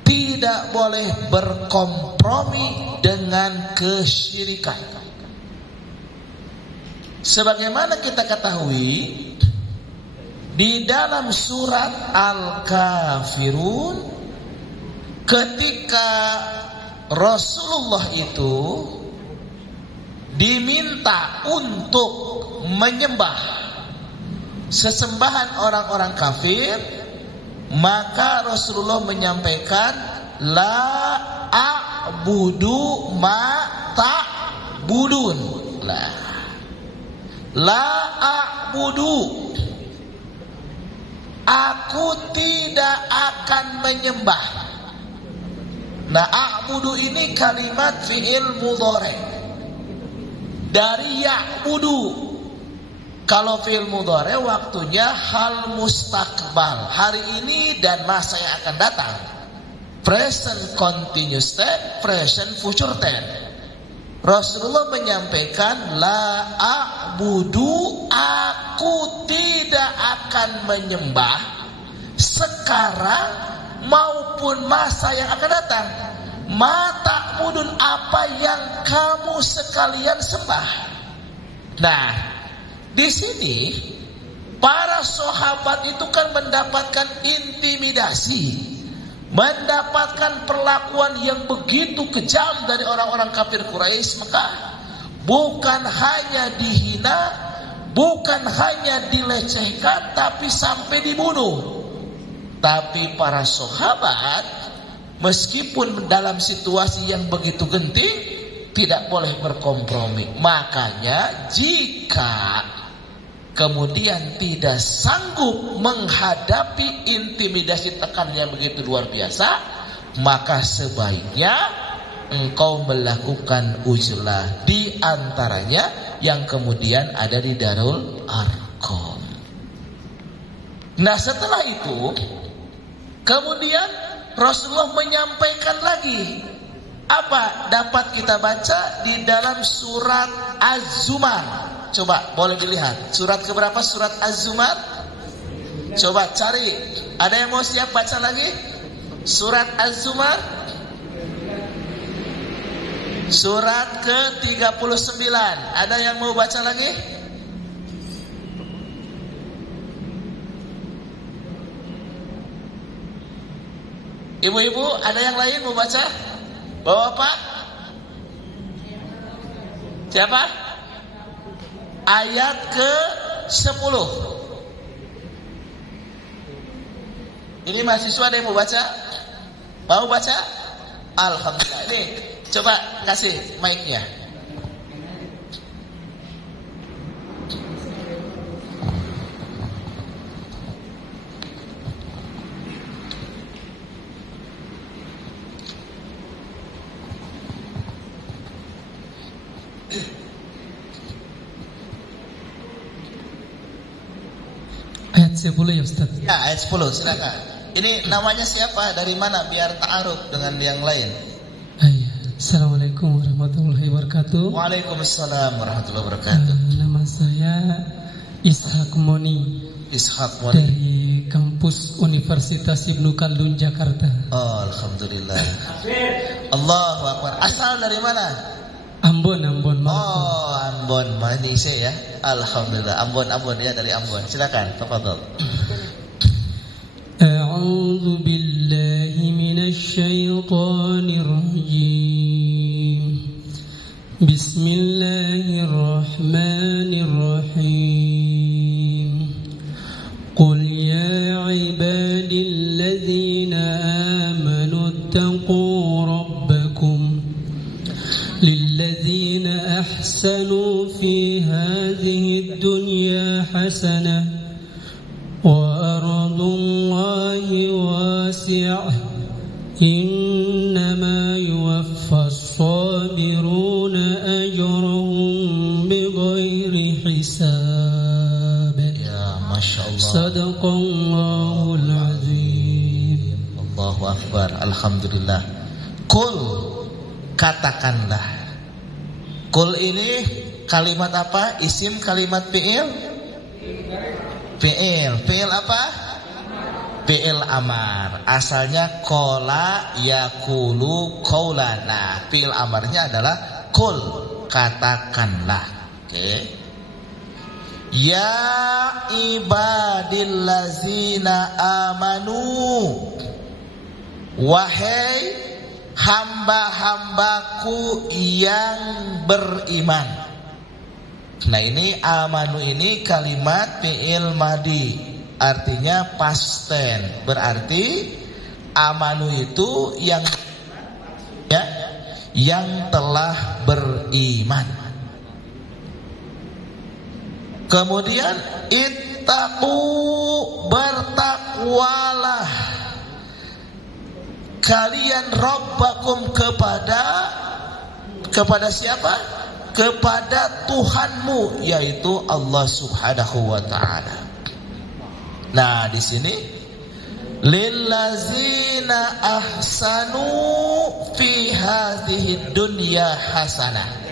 tidak boleh berkompromi dengan kesyirikan. Sebagaimana kita ketahui di dalam surat Al-Kafirun, ketika Rasulullah itu diminta untuk menyembah sesembahan orang-orang kafir, maka Rasulullah menyampaikan la a'budu ma ta'budun. La a'budu, aku tidak akan menyembah. Nah, a'budu ini kalimat fi'il mudhari dari ya'budu. Kalau fi'il mudhari waktunya hal mustakbal, hari ini dan masa yang akan datang. Present continuous tense, present future tense. Rasulullah menyampaikan la a'budu, aku tidak akan menyembah sekarang maupun masa yang akan datang. Ma ta'budun, apa yang kamu sekalian sembah. Nah, di sini para sahabat itu kan mendapatkan intimidasi, mendapatkan perlakuan yang begitu kejam dari orang-orang kafir Quraisy Mekah. Bukan hanya dihina, bukan hanya dilecehkan, tapi sampai dibunuh. Tapi para sahabat meskipun dalam situasi yang begitu genting tidak boleh berkompromi. Makanya jika kemudian tidak sanggup menghadapi intimidasi tekanan yang begitu luar biasa, maka sebaiknya engkau melakukan uzlah, di antaranya yang kemudian ada di Darul Arqam. Nah, setelah itu kemudian Rasulullah menyampaikan lagi apa dapat kita baca di dalam surat Az-Zumar. Coba boleh dilihat surat keberapa, surat Az-Zumar? Coba cari. Ada yang mau siap baca lagi? Surat Az-Zumar surat ke-39. Ada yang mau baca lagi? Ibu-ibu, ada yang lain mau baca? Bapak? Siapa? Ayat ke-10. Ini mahasiswa ada yang mau baca? Mau baca? Alhamdulillah. Nih, coba kasih mic-nya. Ayat 10 ya Ustaz. Ya, ayat 10 silakan. Ini namanya siapa? Dari mana? Biar ta'aruf dengan yang lain. Assalamualaikum warahmatullahi wabarakatuh. Waalaikumsalam warahmatullahi wabarakatuh. Nama saya Ishak Moni. Ishak Moni dari kampus Universitas Ibnu Khaldun Jakarta. Oh, alhamdulillah. Allahu akbar. Asal dari mana? Ambon. Oh, Ambon, Malaysia ya. Alhamdulillah. Ambon ya, dari Ambon. Silakan, tafadhol. A'udzu billahi minasy syaithanir rajim. Bismillahirrahmanirrahim. Qul ya ibadilladzina amanu ittaqu rabbakum lilladzina ahsanu fi hadhihi ad-dunya إنما يوفى الصابرون أجرهم بغير حساب. Ya, Masya Allah. Sadaqallahul azim. Allahu Akbar. Alhamdulillah. Kul, katakanlah. Kul ini kalimat apa? Isim kalimat fi'il? Fi'il. Fi'il apa? Fi'il amar. Asalnya kola yakulu qawlan. Nah, fi'il amarnya adalah kul, katakanlah. Oke. Ya ibadillazina amanu, wahai hamba-hambaku yang beriman. Nah, ini amanu ini kalimat fi'il madi, artinya past tense. Berarti amanu itu yang telah beriman. Kemudian ittaqu, bertakwalah kalian rabbakum, kepada siapa? Kepada Tuhanmu, yaitu Allah Subhanahu wa taala. Nah, di sini lillazina ahsanu fi hadhihi dunya hasanah.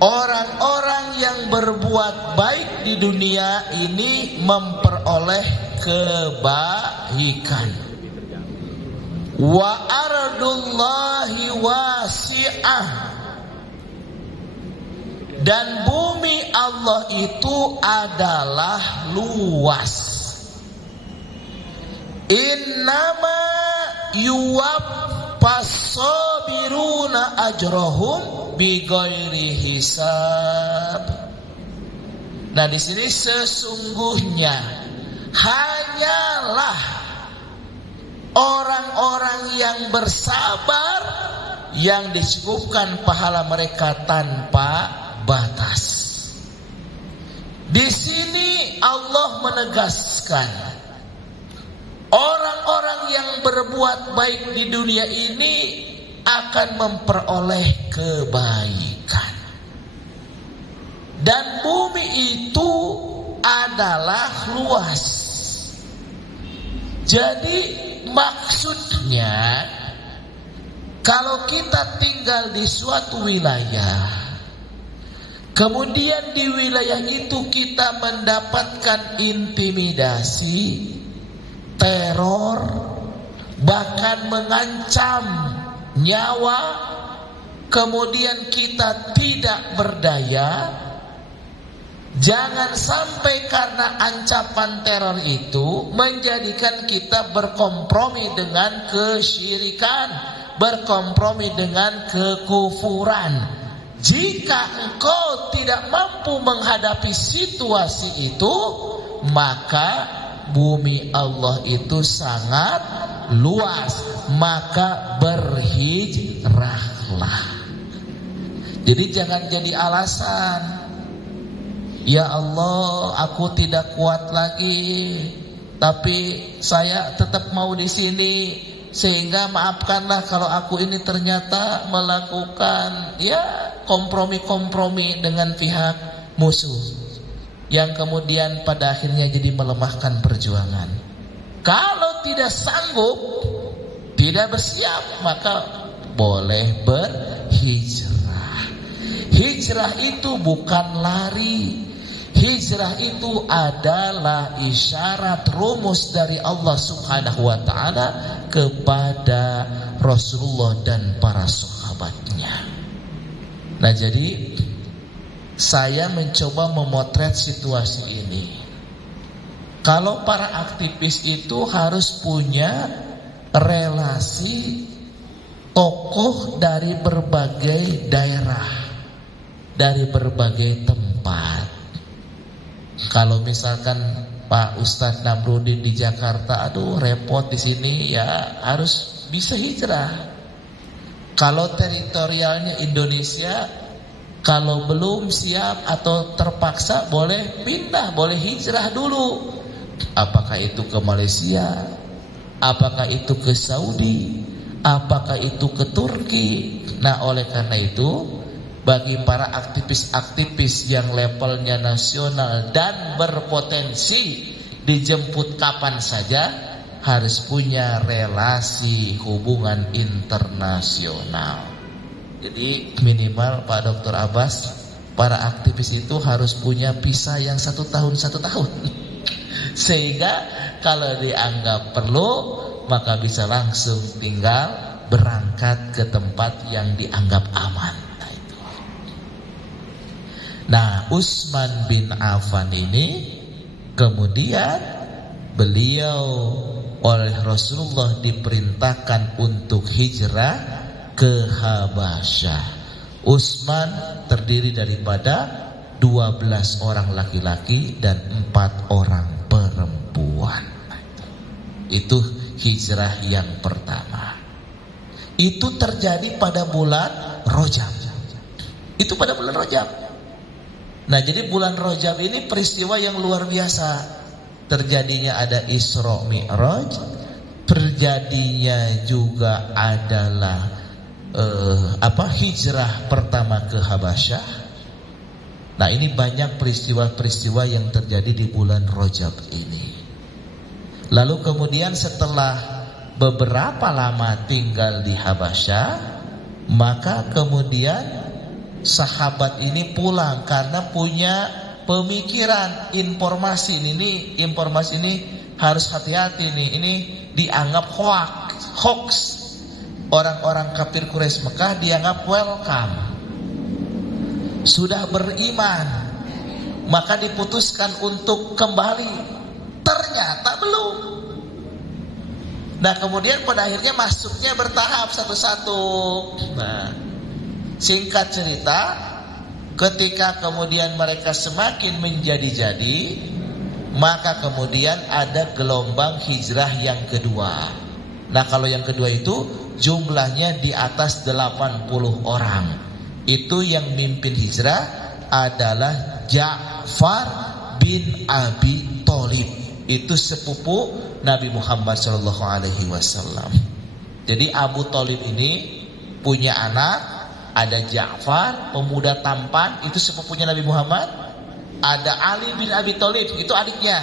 Orang-orang yang berbuat baik di dunia ini memperoleh kebaikan. Wa ardullahi wasi'ah, dan bumi Allah itu adalah luas. Innama yuwaffas sabiruna ajrahum bighairi hisab. Nah, di sini sesungguhnya hanyalah orang-orang yang bersabar yang dicukupkan pahala mereka tanpa batas. Di sini Allah menegaskan orang-orang yang berbuat baik di dunia ini akan memperoleh kebaikan. Dan bumi itu adalah luas. Jadi maksudnya, kalau kita tinggal di suatu wilayah, kemudian di wilayah itu kita mendapatkan intimidasi, teror, bahkan mengancam nyawa, kemudian kita tidak berdaya, jangan sampai karena ancaman teror itu menjadikan kita berkompromi dengan kesyirikan, berkompromi dengan kekufuran. Jika engkau tidak mampu menghadapi situasi itu, maka bumi Allah itu sangat luas, maka berhijrahlah. Jadi jangan jadi alasan, ya Allah, aku tidak kuat lagi, tapi saya tetap mau di sini, sehingga maafkanlah kalau aku ini ternyata melakukan kompromi-kompromi dengan pihak musuh, yang kemudian pada akhirnya jadi melemahkan perjuangan. Kalau tidak sanggup, tidak bersiap, maka boleh berhijrah. Hijrah itu bukan lari. Hijrah itu adalah isyarat rumus dari Allah Subhanahu wa taala kepada Rasulullah dan para sahabatnya. Nah, jadi saya mencoba memotret situasi ini. Kalau para aktivis itu harus punya relasi tokoh dari berbagai daerah, dari berbagai tempat. Kalau misalkan Pak Ustadz Namrudin di Jakarta, aduh repot di sini, ya harus bisa hijrah. Kalau teritorialnya Indonesia, kalau belum siap atau terpaksa boleh pindah, boleh hijrah dulu. Apakah itu ke Malaysia, apakah itu ke Saudi, apakah itu ke Turki. Nah, oleh karena itu bagi para aktivis-aktivis yang levelnya nasional dan berpotensi dijemput kapan saja, harus punya relasi hubungan internasional. Jadi minimal Pak Dr. Abbas, para aktivis itu harus punya visa yang 1 tahun 1 tahun. Sehingga kalau dianggap perlu, maka bisa langsung tinggal berangkat ke tempat yang dianggap aman. Nah, Utsman bin Affan ini kemudian beliau oleh Rasulullah diperintahkan untuk hijrah ke Habasyah. Utsman terdiri daripada 12 orang laki-laki dan 4 orang perempuan. Itu hijrah yang pertama. Itu terjadi pada bulan Rajab. Itu pada bulan Rajab. Nah, jadi bulan Rajab ini peristiwa yang luar biasa. Terjadinya ada Isra Mi'raj, terjadinya juga adalah hijrah pertama ke Habasyah. Nah, ini banyak peristiwa-peristiwa yang terjadi di bulan Rajab ini. Lalu kemudian setelah beberapa lama tinggal di Habasyah, maka kemudian sahabat ini pulang karena punya pemikiran informasi ini harus hati-hati nih, ini dianggap hoax. Orang-orang kafir Quraisy Mekah dianggap welcome, sudah beriman, maka diputuskan untuk kembali. Ternyata belum. Nah, kemudian pada akhirnya masuknya bertahap satu-satu. Nah, singkat cerita, ketika kemudian mereka semakin menjadi-jadi, maka kemudian ada gelombang hijrah yang kedua. Nah, kalau yang kedua itu jumlahnya di atas 80 orang. Itu yang mimpin hijrah adalah Ja'far bin Abi Thalib. Itu sepupu Nabi Muhammad SAW. Jadi Abu Thalib ini punya anak. Ada Ja'far, pemuda tampan, itu sepupunya Nabi Muhammad. Ada Ali bin Abi Thalib, itu adiknya.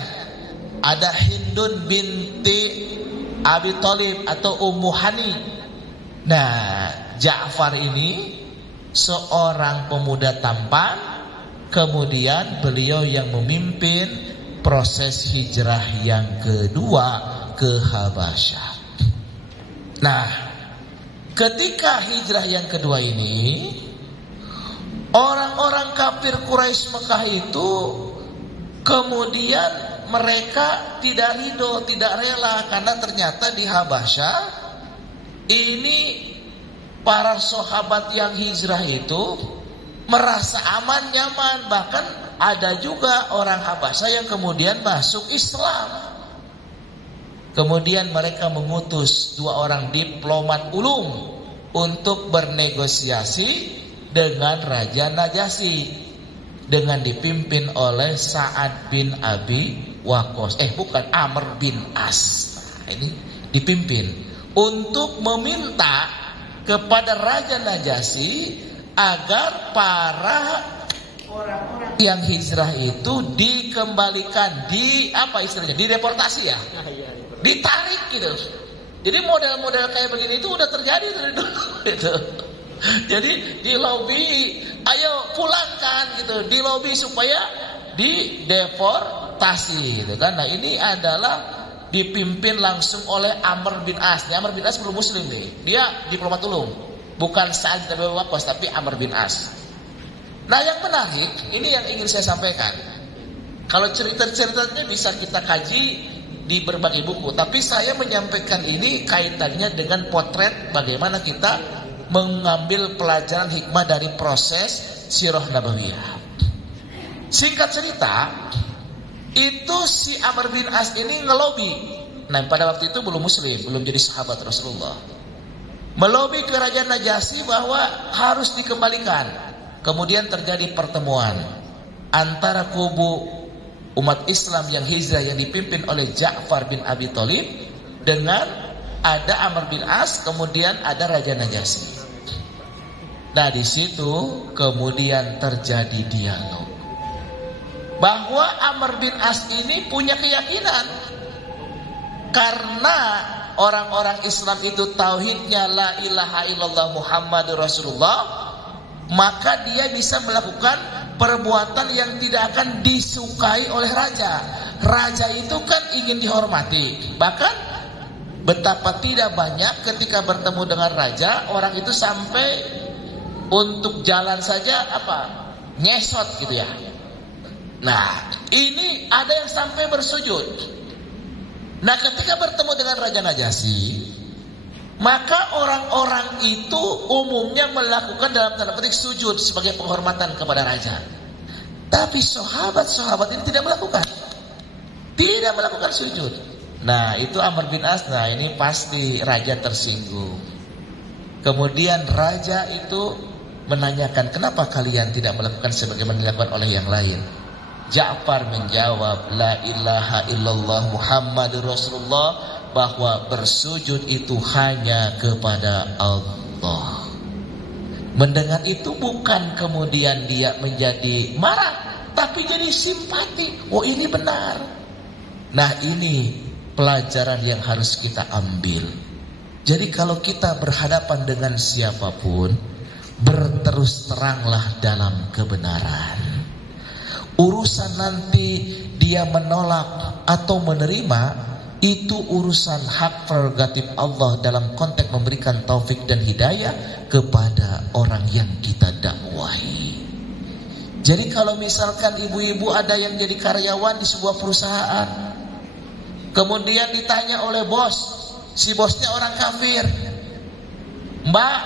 Ada Hindun binti Abi Thalib atau Ummu Hani. Nah, Ja'far ini seorang pemuda tampan. Kemudian beliau yang memimpin proses hijrah yang kedua ke Habasyah. Nah, ketika hijrah yang kedua ini, orang-orang kafir Quraisy Mekah itu kemudian mereka tidak ridho, tidak rela, karena ternyata di Habasyah ini para sahabat yang hijrah itu merasa aman, nyaman. Bahkan ada juga orang Habasyah yang kemudian masuk Islam. Kemudian mereka mengutus 2 orang diplomat ulung untuk bernegosiasi dengan Raja Najasyi, dengan dipimpin oleh Sa'ad bin Abi Waqqas. Amr bin As. Nah, ini dipimpin untuk meminta kepada Raja Najasyi agar para orang-orang yang hijrah itu dikembalikan, dideportasi ya. Ditarik gitu. Jadi model-model kayak begini itu udah terjadi dari dulu gitu. Jadi di lobby, ayo pulangkan gitu, di lobby supaya dideportasi gitu kan. Nah, ini adalah dipimpin langsung oleh Amr bin As. Amr bin As belum muslim nih. Dia diplomat ulung. Bukan Sa'ad bin Abi Waqqas, tapi Amr bin As. Nah, yang menarik, ini yang ingin saya sampaikan. Kalau cerita-ceritanya bisa kita kaji di berbagai buku, tapi saya menyampaikan ini kaitannya dengan potret bagaimana kita mengambil pelajaran hikmah dari proses sirah nabawiyah. Singkat cerita, itu si Amr bin As ini ngelobi. Nah, pada waktu itu belum muslim, belum jadi sahabat Rasulullah. Melobi ke Raja Najasyi bahwa harus dikembalikan. Kemudian terjadi pertemuan antara kubu umat Islam yang hijrah yang dipimpin oleh Ja'far bin Abi Thalib dengan ada Amr bin As, kemudian ada Raja Najasyi. Nah di situ kemudian terjadi dialog bahwa Amr bin As ini punya keyakinan karena orang-orang Islam itu tauhidnya la ilaha illallah Muhammadur Rasulullah, maka dia bisa melakukan perbuatan yang tidak akan disukai oleh raja. Raja itu kan ingin dihormati. Bahkan betapa tidak banyak ketika bertemu dengan raja, orang itu sampai untuk jalan saja nyesot gitu ya. Nah, ini ada yang sampai bersujud. Nah, ketika bertemu dengan Raja Najasyi, maka orang-orang itu umumnya melakukan dalam tanda petik sujud sebagai penghormatan kepada raja. Tapi sahabat-sahabat ini tidak melakukan sujud. Nah, itu Amr bin As. Nah, ini pasti raja tersinggung. Kemudian raja itu menanyakan, kenapa kalian tidak melakukan sebagaimana dilakukan oleh yang lain? Ja'far menjawab, la ilaha illallah Muhammadur Rasulullah, bahwa bersujud itu hanya kepada Allah. Mendengar itu bukan kemudian dia menjadi marah, tapi jadi simpati. Oh, ini benar. Nah, ini pelajaran yang harus kita ambil. Jadi kalau kita berhadapan dengan siapapun, berterus teranglah dalam kebenaran. Urusan nanti dia menolak atau menerima, itu urusan hak prerogatif Allah dalam konteks memberikan taufik dan hidayah kepada orang yang kita dakwahi. Jadi kalau misalkan ibu-ibu ada yang jadi karyawan di sebuah perusahaan, kemudian ditanya oleh bos, si bosnya orang kafir, Mbak,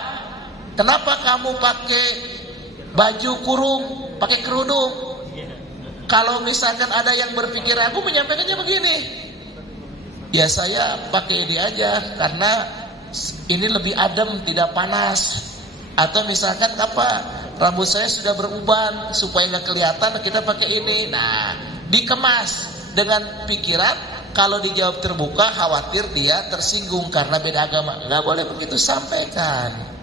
kenapa kamu pakai baju kurung, pakai kerudung? Kalau misalkan ada yang berpikir, aku menyampaikannya begini, ya saya pakai ini aja karena ini lebih adem, tidak panas. Atau misalkan rambut saya sudah beruban, supaya nggak kelihatan kita pakai ini. Nah, dikemas dengan pikiran kalau dijawab terbuka khawatir dia tersinggung karena beda agama. Nggak boleh begitu, sampaikan.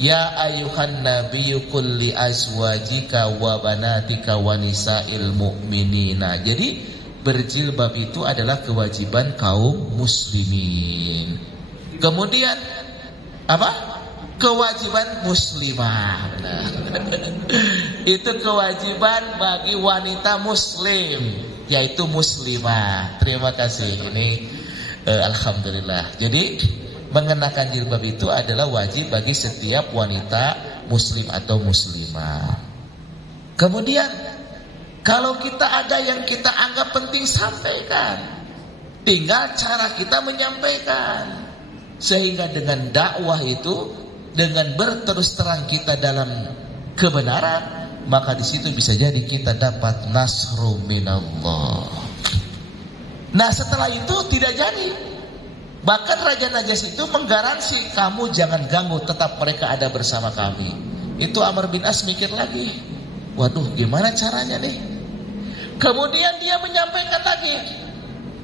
Ya ayuhan nabiyyu qul li azwajika wa banatika wa nisa'il mu'minina. Jadi berjilbab itu adalah kewajiban kaum muslimin. Kemudian kewajiban muslimah. Nah, itu kewajiban bagi wanita muslim, yaitu muslimah. Terima kasih. Ini alhamdulillah. Jadi mengenakan jilbab itu adalah wajib bagi setiap wanita muslim atau muslimah. Kemudian kalau kita ada yang kita anggap penting, sampaikan. Tinggal cara kita menyampaikan. Sehingga dengan dakwah itu, dengan berterus terang kita dalam kebenaran, maka di situ bisa jadi kita dapat nasru minallah. Nah, setelah itu tidak jadi. Bahkan Raja Najasyi itu menggaransi, kamu jangan ganggu, tetap mereka ada bersama kami. Itu Amr bin As mikir lagi, waduh gimana caranya nih. Kemudian dia menyampaikan lagi,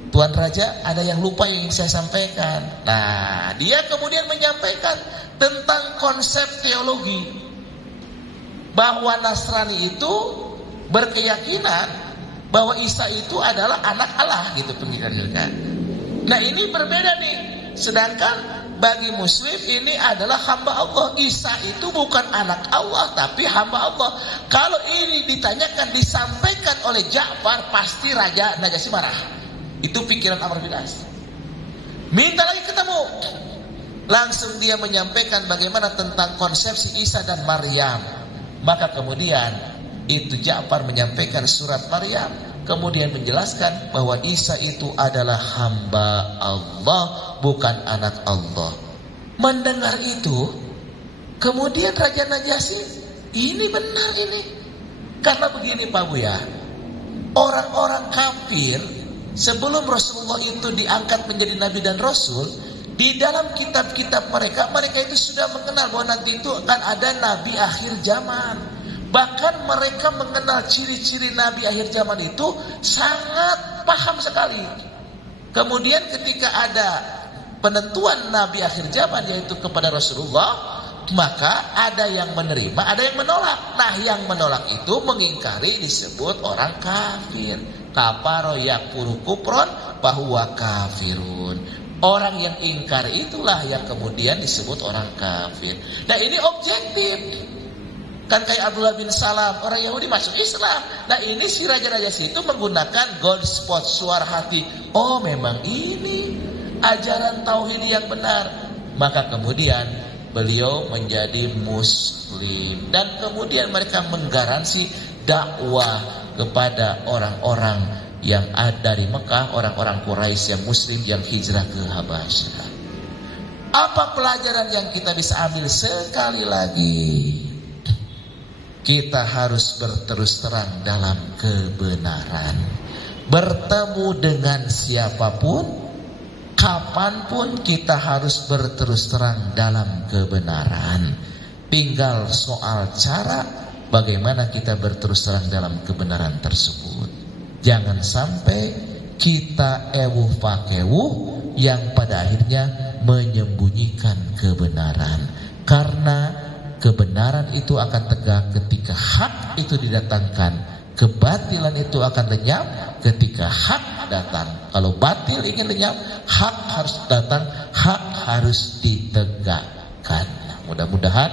Tuan Raja, ada yang lupa yang ingin saya sampaikan. Nah, dia kemudian menyampaikan tentang konsep teologi, bahwa Nasrani itu berkeyakinan bahwa Isa itu adalah anak Allah, gitu pemikiran. Nah, ini berbeda nih. Sedangkan bagi muslim ini adalah hamba Allah. Isa itu bukan anak Allah, tapi hamba Allah. Kalau ini ditanyakan, disampaikan oleh Ja'far, pasti Raja Najasyi marah. Itu pikiran Amr bin As. Minta lagi ketemu. Langsung dia menyampaikan bagaimana tentang konsepsi Isa dan Maryam. Maka kemudian itu Ja'far menyampaikan surat Maryam, kemudian menjelaskan bahwa Isa itu adalah hamba Allah, bukan anak Allah. Mendengar itu, kemudian Raja Najasyi, ini benar ini. Karena begini Pak Buya, orang-orang kafir sebelum Rasulullah itu diangkat menjadi Nabi dan Rasul, di dalam kitab-kitab mereka itu sudah mengenal bahwa nanti itu akan ada Nabi akhir zaman. Bahkan mereka mengenal ciri-ciri Nabi akhir zaman itu sangat paham sekali. Kemudian ketika ada penentuan Nabi akhir zaman yaitu kepada Rasulullah, maka ada yang menerima, ada yang menolak. Nah, yang menolak itu mengingkari disebut orang kafir. Kafaro yakfuru kufron fahuwa kafirun. Orang yang ingkar itulah yang kemudian disebut orang kafir. Nah, ini objektif. Kan kayak Abdullah bin Salam, orang Yahudi masuk Islam. Nah, ini si raja-raja situ menggunakan gold spot, suara hati. Oh, memang ini ajaran tauhid yang benar. Maka kemudian beliau menjadi muslim. Dan kemudian mereka menggaransi dakwah kepada orang-orang yang ada dari Mekah, orang-orang Quraisy yang muslim yang hijrah ke Habasyah. Apa pelajaran yang kita bisa ambil? Sekali lagi, kita harus berterus terang dalam kebenaran. Bertemu dengan siapapun, kapanpun kita harus berterus terang dalam kebenaran. Tinggal soal cara bagaimana kita berterus terang dalam kebenaran tersebut. Jangan sampai kita ewuh pakewuh yang pada akhirnya menyembunyikan kebenaran. Karena kebenaran itu akan tegak ketika hak itu didatangkan. Kebatilan itu akan lenyap ketika hak datang. Kalau batil ingin lenyap, hak harus datang, hak harus ditegakkan. Nah, mudah-mudahan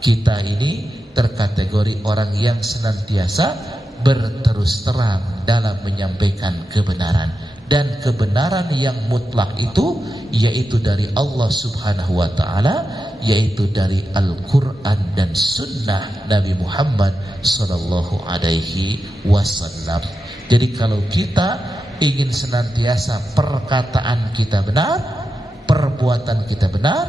kita ini terkategori orang yang senantiasa berterus terang dalam menyampaikan kebenaran. Dan kebenaran yang mutlak itu yaitu dari Allah Subhanahu wa ta'ala, yaitu dari Al-Quran dan Sunnah Nabi Muhammad Sallallahu Alaihi Wasallam. Jadi kalau kita ingin senantiasa perkataan kita benar, perbuatan kita benar,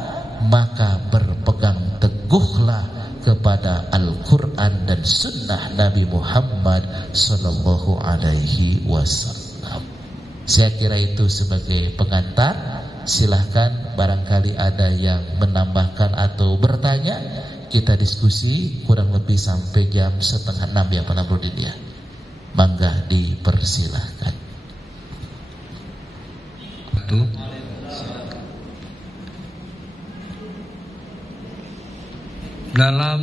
maka berpegang teguhlah kepada Al-Quran dan Sunnah Nabi Muhammad Sallallahu Alaihi Wasallam. Saya kira itu sebagai pengantar. Silahkan barangkali ada yang menambahkan atau bertanya. Kita diskusi kurang lebih sampai jam 5:30 ya Pak Nabrudin ya. Mangga dipersilahkan. Dalam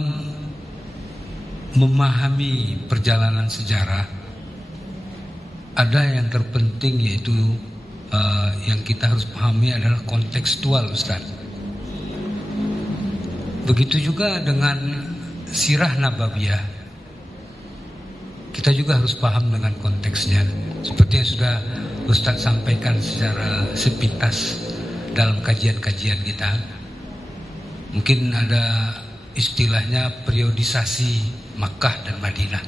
memahami perjalanan sejarah, ada yang terpenting yaitu yang kita harus pahami adalah kontekstual, Ustaz. Begitu juga dengan sirah nabawiyah, kita juga harus paham dengan konteksnya. Seperti yang sudah Ustaz sampaikan secara sepintas dalam kajian-kajian kita. Mungkin ada istilahnya periodisasi Makkah dan Madinah.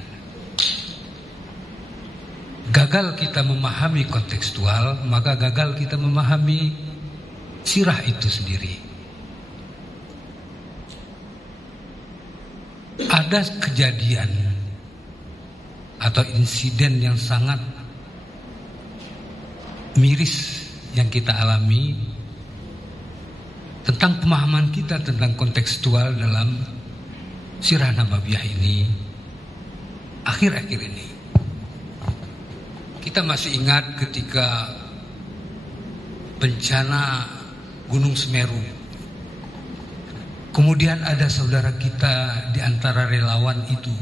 Gagal kita memahami kontekstual, maka gagal kita memahami sirah itu sendiri. Ada kejadian atau insiden yang sangat miris yang kita alami tentang pemahaman kita tentang kontekstual dalam sirah nabawiyah ini akhir-akhir ini. Kita masih ingat ketika bencana Gunung Semeru. Kemudian ada saudara kita di antara relawan itu,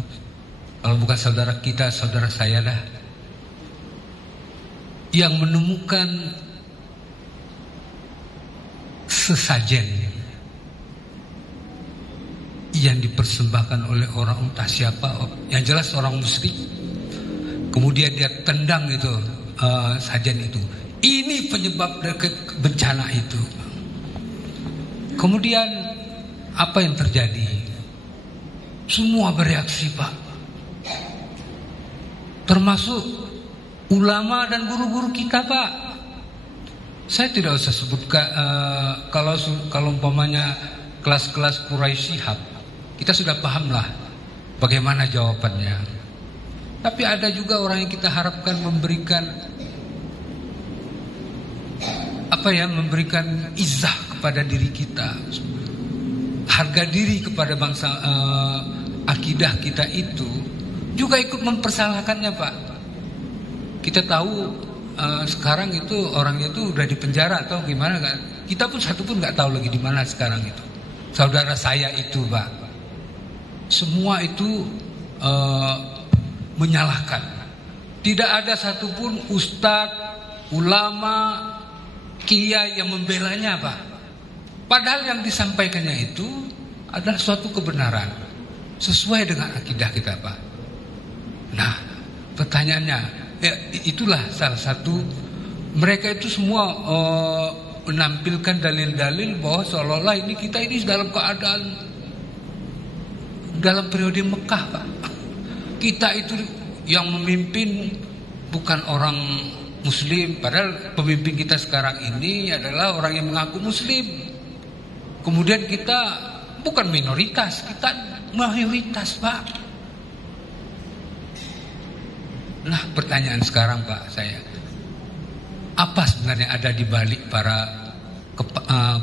kalau bukan saudara kita, saudara saya dah, yang menemukan sesajen yang dipersembahkan oleh orang entah siapa, yang jelas orang musyrik. Kemudian dia tendang itu sajen itu. Ini penyebab dari bencana itu. Kemudian apa yang terjadi? Semua bereaksi, Pak. Termasuk ulama dan guru-guru kita, Pak. Saya tidak usah sebutkan kalau umpamanya kelas-kelas Quraisy Shihab, kita sudah pahamlah bagaimana jawabannya. Tapi ada juga orang yang kita harapkan memberikan memberikan izzah kepada diri kita, harga diri kepada bangsa, akidah kita itu juga ikut mempersalahkannya, Pak. Kita tahu sekarang itu orangnya itu udah di penjara atau gimana kan? Kita pun satu pun nggak tahu lagi di mana sekarang itu. Saudara saya itu, Pak, semua itu menyalahkan. Tidak ada satupun ustadz, ulama, kiai yang membelanya, Pak. Padahal yang disampaikannya itu adalah suatu kebenaran sesuai dengan akidah kita, Pak. Nah, pertanyaannya, ya, itulah salah satu, mereka itu semua menampilkan dalil-dalil bahwa seolah-olah ini kita ini dalam keadaan dalam periode Mekah, Pak. Kita itu yang memimpin bukan orang Muslim, padahal pemimpin kita sekarang ini adalah orang yang mengaku Muslim. Kemudian kita bukan minoritas, kita mayoritas, Pak. Nah, pertanyaan sekarang, Pak, saya, apa sebenarnya ada di balik para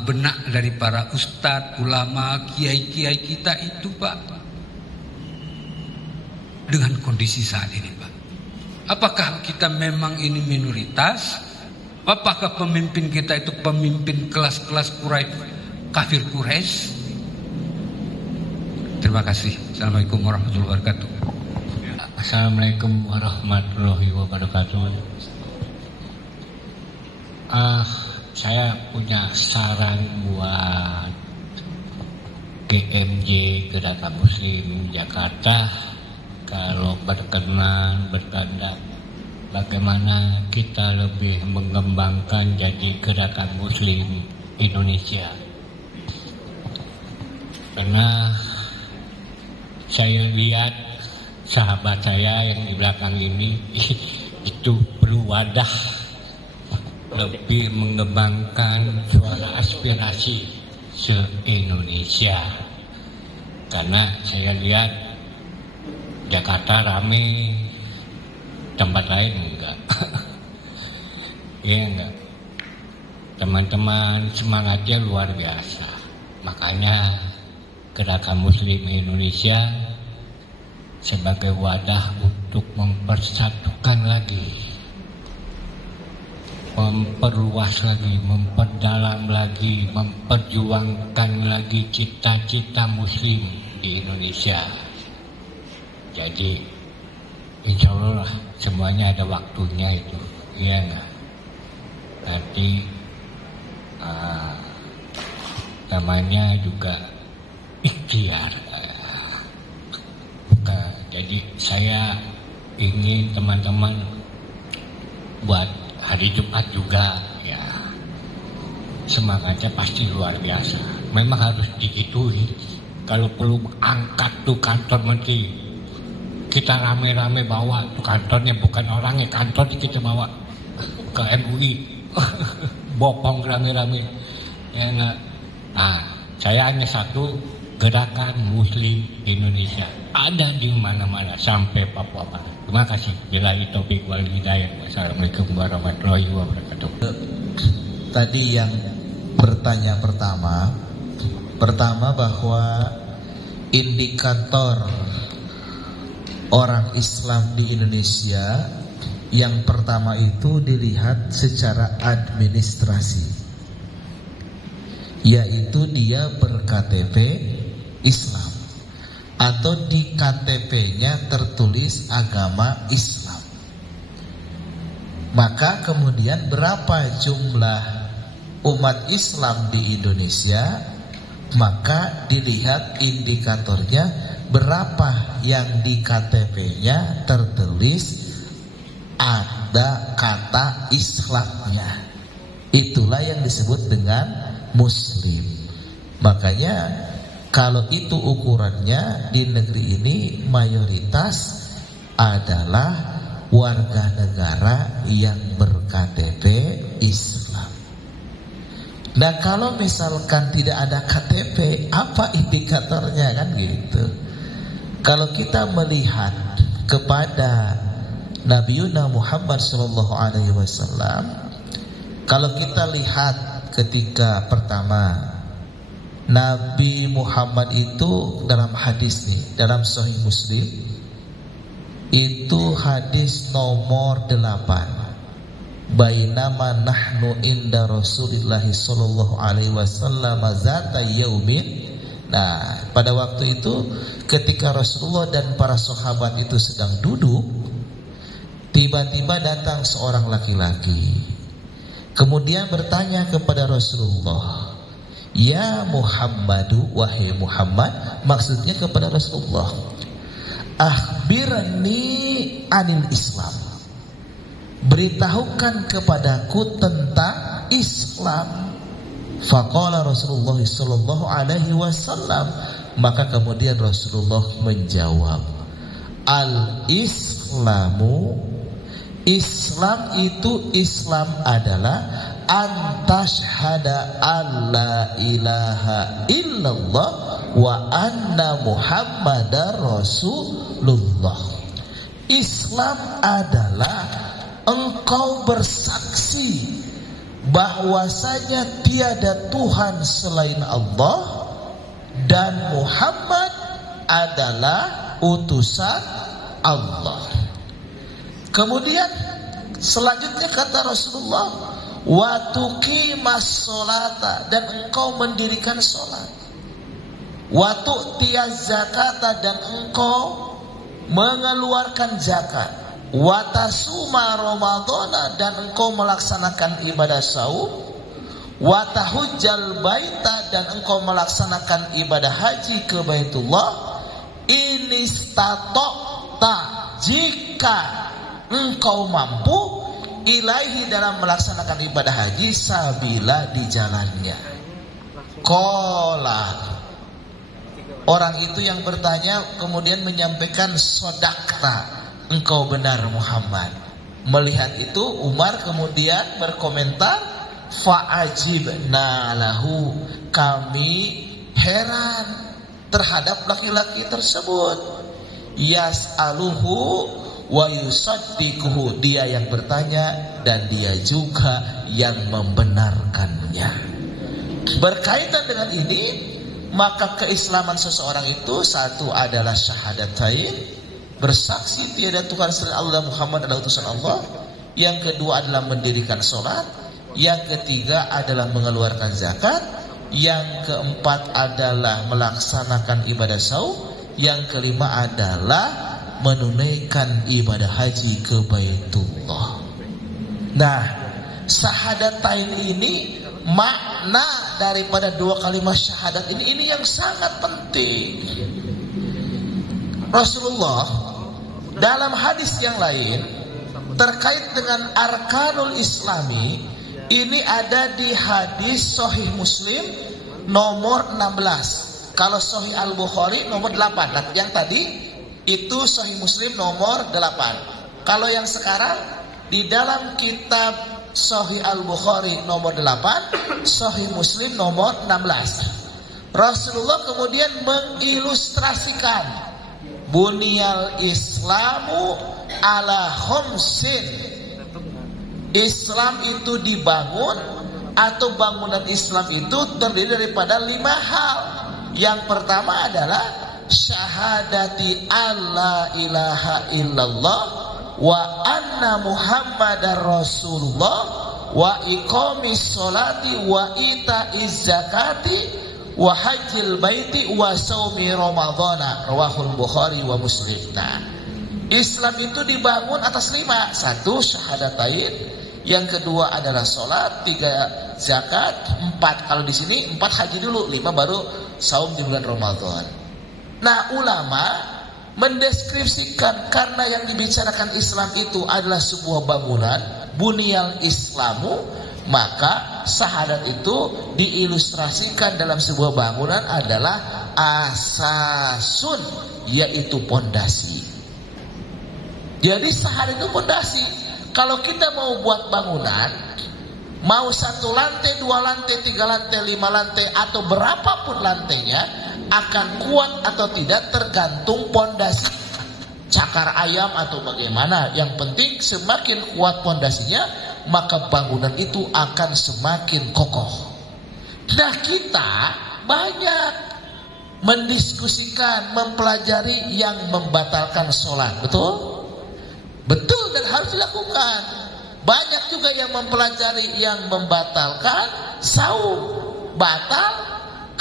benak dari para ustadz, ulama, kiai-kiai kita itu, Pak, dengan kondisi saat ini, Pak? Apakah kita memang ini minoritas? Apakah pemimpin kita itu pemimpin kelas-kelas kafir Quraisy? Terima kasih. Assalamualaikum warahmatullahi wabarakatuh. Assalamualaikum warahmatullahi wabarakatuh. Saya punya saran buat GMJ Gerakan Muslim Jakarta. Kalau berkenan bertanda, bagaimana kita lebih mengembangkan jadi Gerakan Muslim Indonesia. Karena saya lihat sahabat saya yang di belakang ini itu perlu wadah lebih mengembangkan suara aspirasi se-Indonesia. Karena saya lihat Jakarta rame, tempat lain enggak. Ya enggak. Teman-teman semangatnya luar biasa. Makanya Gerakan Muslim Indonesia sebagai wadah untuk mempersatukan lagi, memperluas lagi, memperdalam lagi, memperjuangkan lagi cita-cita Muslim di Indonesia. Jadi insya Allah semuanya ada waktunya itu, iya enggak? Nanti namanya juga ikhtiar. Jadi saya ingin teman-teman buat hari Jumat juga ya, semangatnya pasti luar biasa. Memang harus digituin. Kalau perlu angkat tuh kantor menteri, kita rame-rame bawa tuh kantornya, bukan orangnya, kantor kita bawa ke MUI. Bopong rame-rame ya enggak. Nah, saya hanya satu, Gerakan Muslim Indonesia ada di mana-mana sampai Papua Barat. Terima kasih. Billahi taufiq wal hidayah. Wassalamualaikum warahmatullahi wabarakatuh. Tadi yang bertanya pertama bahwa indikator orang Islam di Indonesia yang pertama itu dilihat secara administrasi, yaitu dia ber-KTP Islam atau di KTP-nya tertulis agama Islam. Maka kemudian berapa jumlah umat Islam di Indonesia, maka dilihat indikatornya berapa yang di KTP-nya tertulis ada kata Islamnya. Itulah yang disebut dengan Muslim. Makanya kalau itu ukurannya di negeri ini, mayoritas adalah warga negara yang ber-KTP Islam. Nah, kalau misalkan tidak ada KTP, apa indikatornya, kan gitu. Kalau kita melihat kepada Nabiuna Muhammad SAW, kalau kita lihat ketika pertama Nabi Muhammad itu dalam hadis nih, dalam Sahih Muslim itu hadis nomor 8, bainama nahnu inda Rasulillah sallallahu alaihi wasallam zata yaumin. Nah, pada waktu itu ketika Rasulullah dan para sahabat itu sedang duduk, tiba-tiba datang seorang laki-laki. Kemudian bertanya kepada Rasulullah, "Ya Muhammadu, wahai Muhammad," maksudnya kepada Rasulullah, "Akhbirni anil Islam." Beritahukan kepadaku tentang Islam. Faqala Rasulullah sallallahu alaihi wasallam, maka kemudian Rasulullah menjawab, "Al-Islamu, Islam itu, Islam adalah antashhada alla ilaha illallah wa anna Muhammadar Rasulullah." Islam adalah engkau bersaksi bahwasanya tiada Tuhan selain Allah dan Muhammad adalah utusan Allah. Kemudian selanjutnya kata Rasulullah, wa tuqimas sholata, dan engkau mendirikan sholat, wa tu'tiyaz zakata, dan engkau mengeluarkan zakat, wa tasuma ramadhana, dan engkau melaksanakan ibadah saum, wa tahujjal baita, dan engkau melaksanakan ibadah haji ke Baitullah, inistata'ta, jika engkau mampu, ilaihi, dalam melaksanakan ibadah haji, sabila, di jalannya. Qala, orang itu yang bertanya kemudian menyampaikan, sodakta, engkau benar Muhammad. Melihat itu Umar kemudian berkomentar, fa'ajibna lahu, kami heran terhadap laki-laki tersebut. Yas'aluhu wa yusaddiquhu, dia yang bertanya dan dia juga yang membenarkannya. Berkaitan dengan ini, maka keislaman seseorang itu satu adalah syahadatain, bersaksi tiada Tuhan selain Allah, Muhammad adalah utusan Allah. Yang kedua adalah mendirikan sholat. Yang ketiga adalah mengeluarkan zakat. Yang keempat adalah melaksanakan ibadah saum. Yang kelima adalah menunaikan ibadah haji ke Baitullah. Nah, syahadatain ini, makna daripada dua kalimat syahadat ini yang sangat penting. Rasulullah dalam hadis yang lain terkait dengan arkanul islami, ini ada di hadis Sahih Muslim nomor 16. Kalau Sahih Al-Bukhari nomor 8. Yang tadi itu Sahih Muslim nomor 8. Kalau yang sekarang di dalam kitab Sahih Al-Bukhari nomor 8, Sahih Muslim nomor 16. Rasulullah kemudian mengilustrasikan Bunyal Islamu ala khamsin. Islam itu dibangun, atau bangunan Islam itu terdiri daripada 5 hal. Yang pertama adalah syahadati alla ilaha illallah wa anna Muhammadar Rasulullah wa iqamis sholati wa itaiz zakati wa hajjil baiti wa saumi ramadhana, rawahul Bukhari wa Muslim. Nah, Islam itu dibangun atas 5. 1 syahadatain, yang kedua adalah sholat, 3 zakat, 4 kalau di sini 4 haji dulu, 5 baru saum di bulan Ramadan. Nah, ulama mendeskripsikan karena yang dibicarakan Islam itu adalah sebuah bangunan, bunyal Islamu, maka syahadat itu diilustrasikan dalam sebuah bangunan adalah asasun, yaitu pondasi. Jadi syahadat itu pondasi. Kalau kita mau buat bangunan, mau 1 lantai, 2 lantai, 3 lantai, 5 lantai, atau berapapun lantainya, akan kuat atau tidak tergantung pondasi. Cakar ayam atau bagaimana, yang penting semakin kuat pondasinya, maka bangunan itu akan semakin kokoh. Nah, kita banyak mendiskusikan, mempelajari yang membatalkan sholat. Betul? Betul, dan harus dilakukan. Banyak juga yang mempelajari yang membatalkan saum. Batal,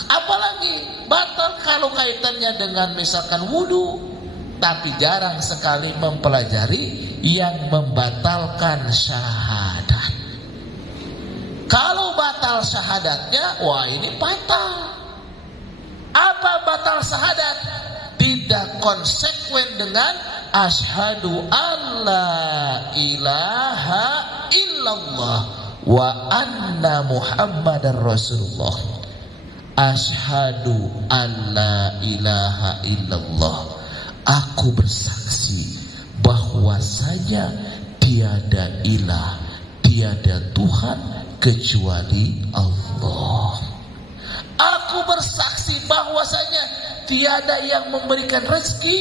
apalagi batal kalau kaitannya dengan misalkan wudu. Tapi jarang sekali mempelajari yang membatalkan syahadat. Kalau batal syahadatnya, wah ini batal. Apa batal syahadat? Tidak konsekuen dengan asyhadu alla ilaha illallah wa anna muhammadar rasulullah. Asyhadu alla ilaha illallah. Aku bersaksi bahwasanya tiada ilah, tiada Tuhan kecuali Allah. Aku bersaksi bahwasanya tiada yang memberikan rezeki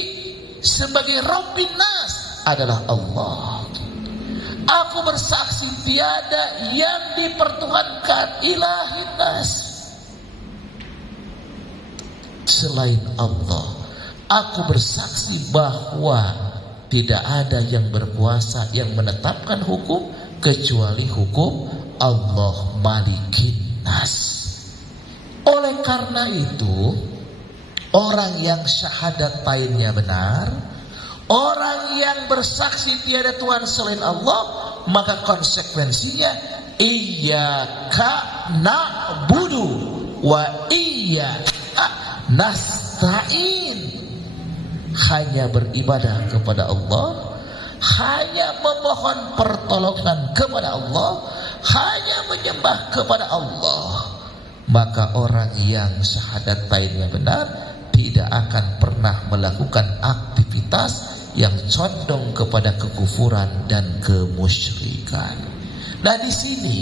sebagai Rabbin Nas adalah Allah. Aku bersaksi tiada yang dipertuhankan Ilahin Nas selain Allah. Aku bersaksi bahwa tidak ada yang berkuasa yang menetapkan hukum kecuali hukum Allah Malikin Nas. Oleh karena itu, orang yang syahadat tainnya benar, orang yang bersaksi tiada Tuhan selain Allah, maka konsekuensinya iyyaka na'budu wa iyyaka nasta'in. Hanya beribadah kepada Allah, hanya memohon pertolongan kepada Allah, hanya menyembah kepada Allah. Maka orang yang syahadat tainnya benar tidak akan pernah melakukan aktivitas yang condong kepada kekufuran dan kemusyrikan. Nah di sini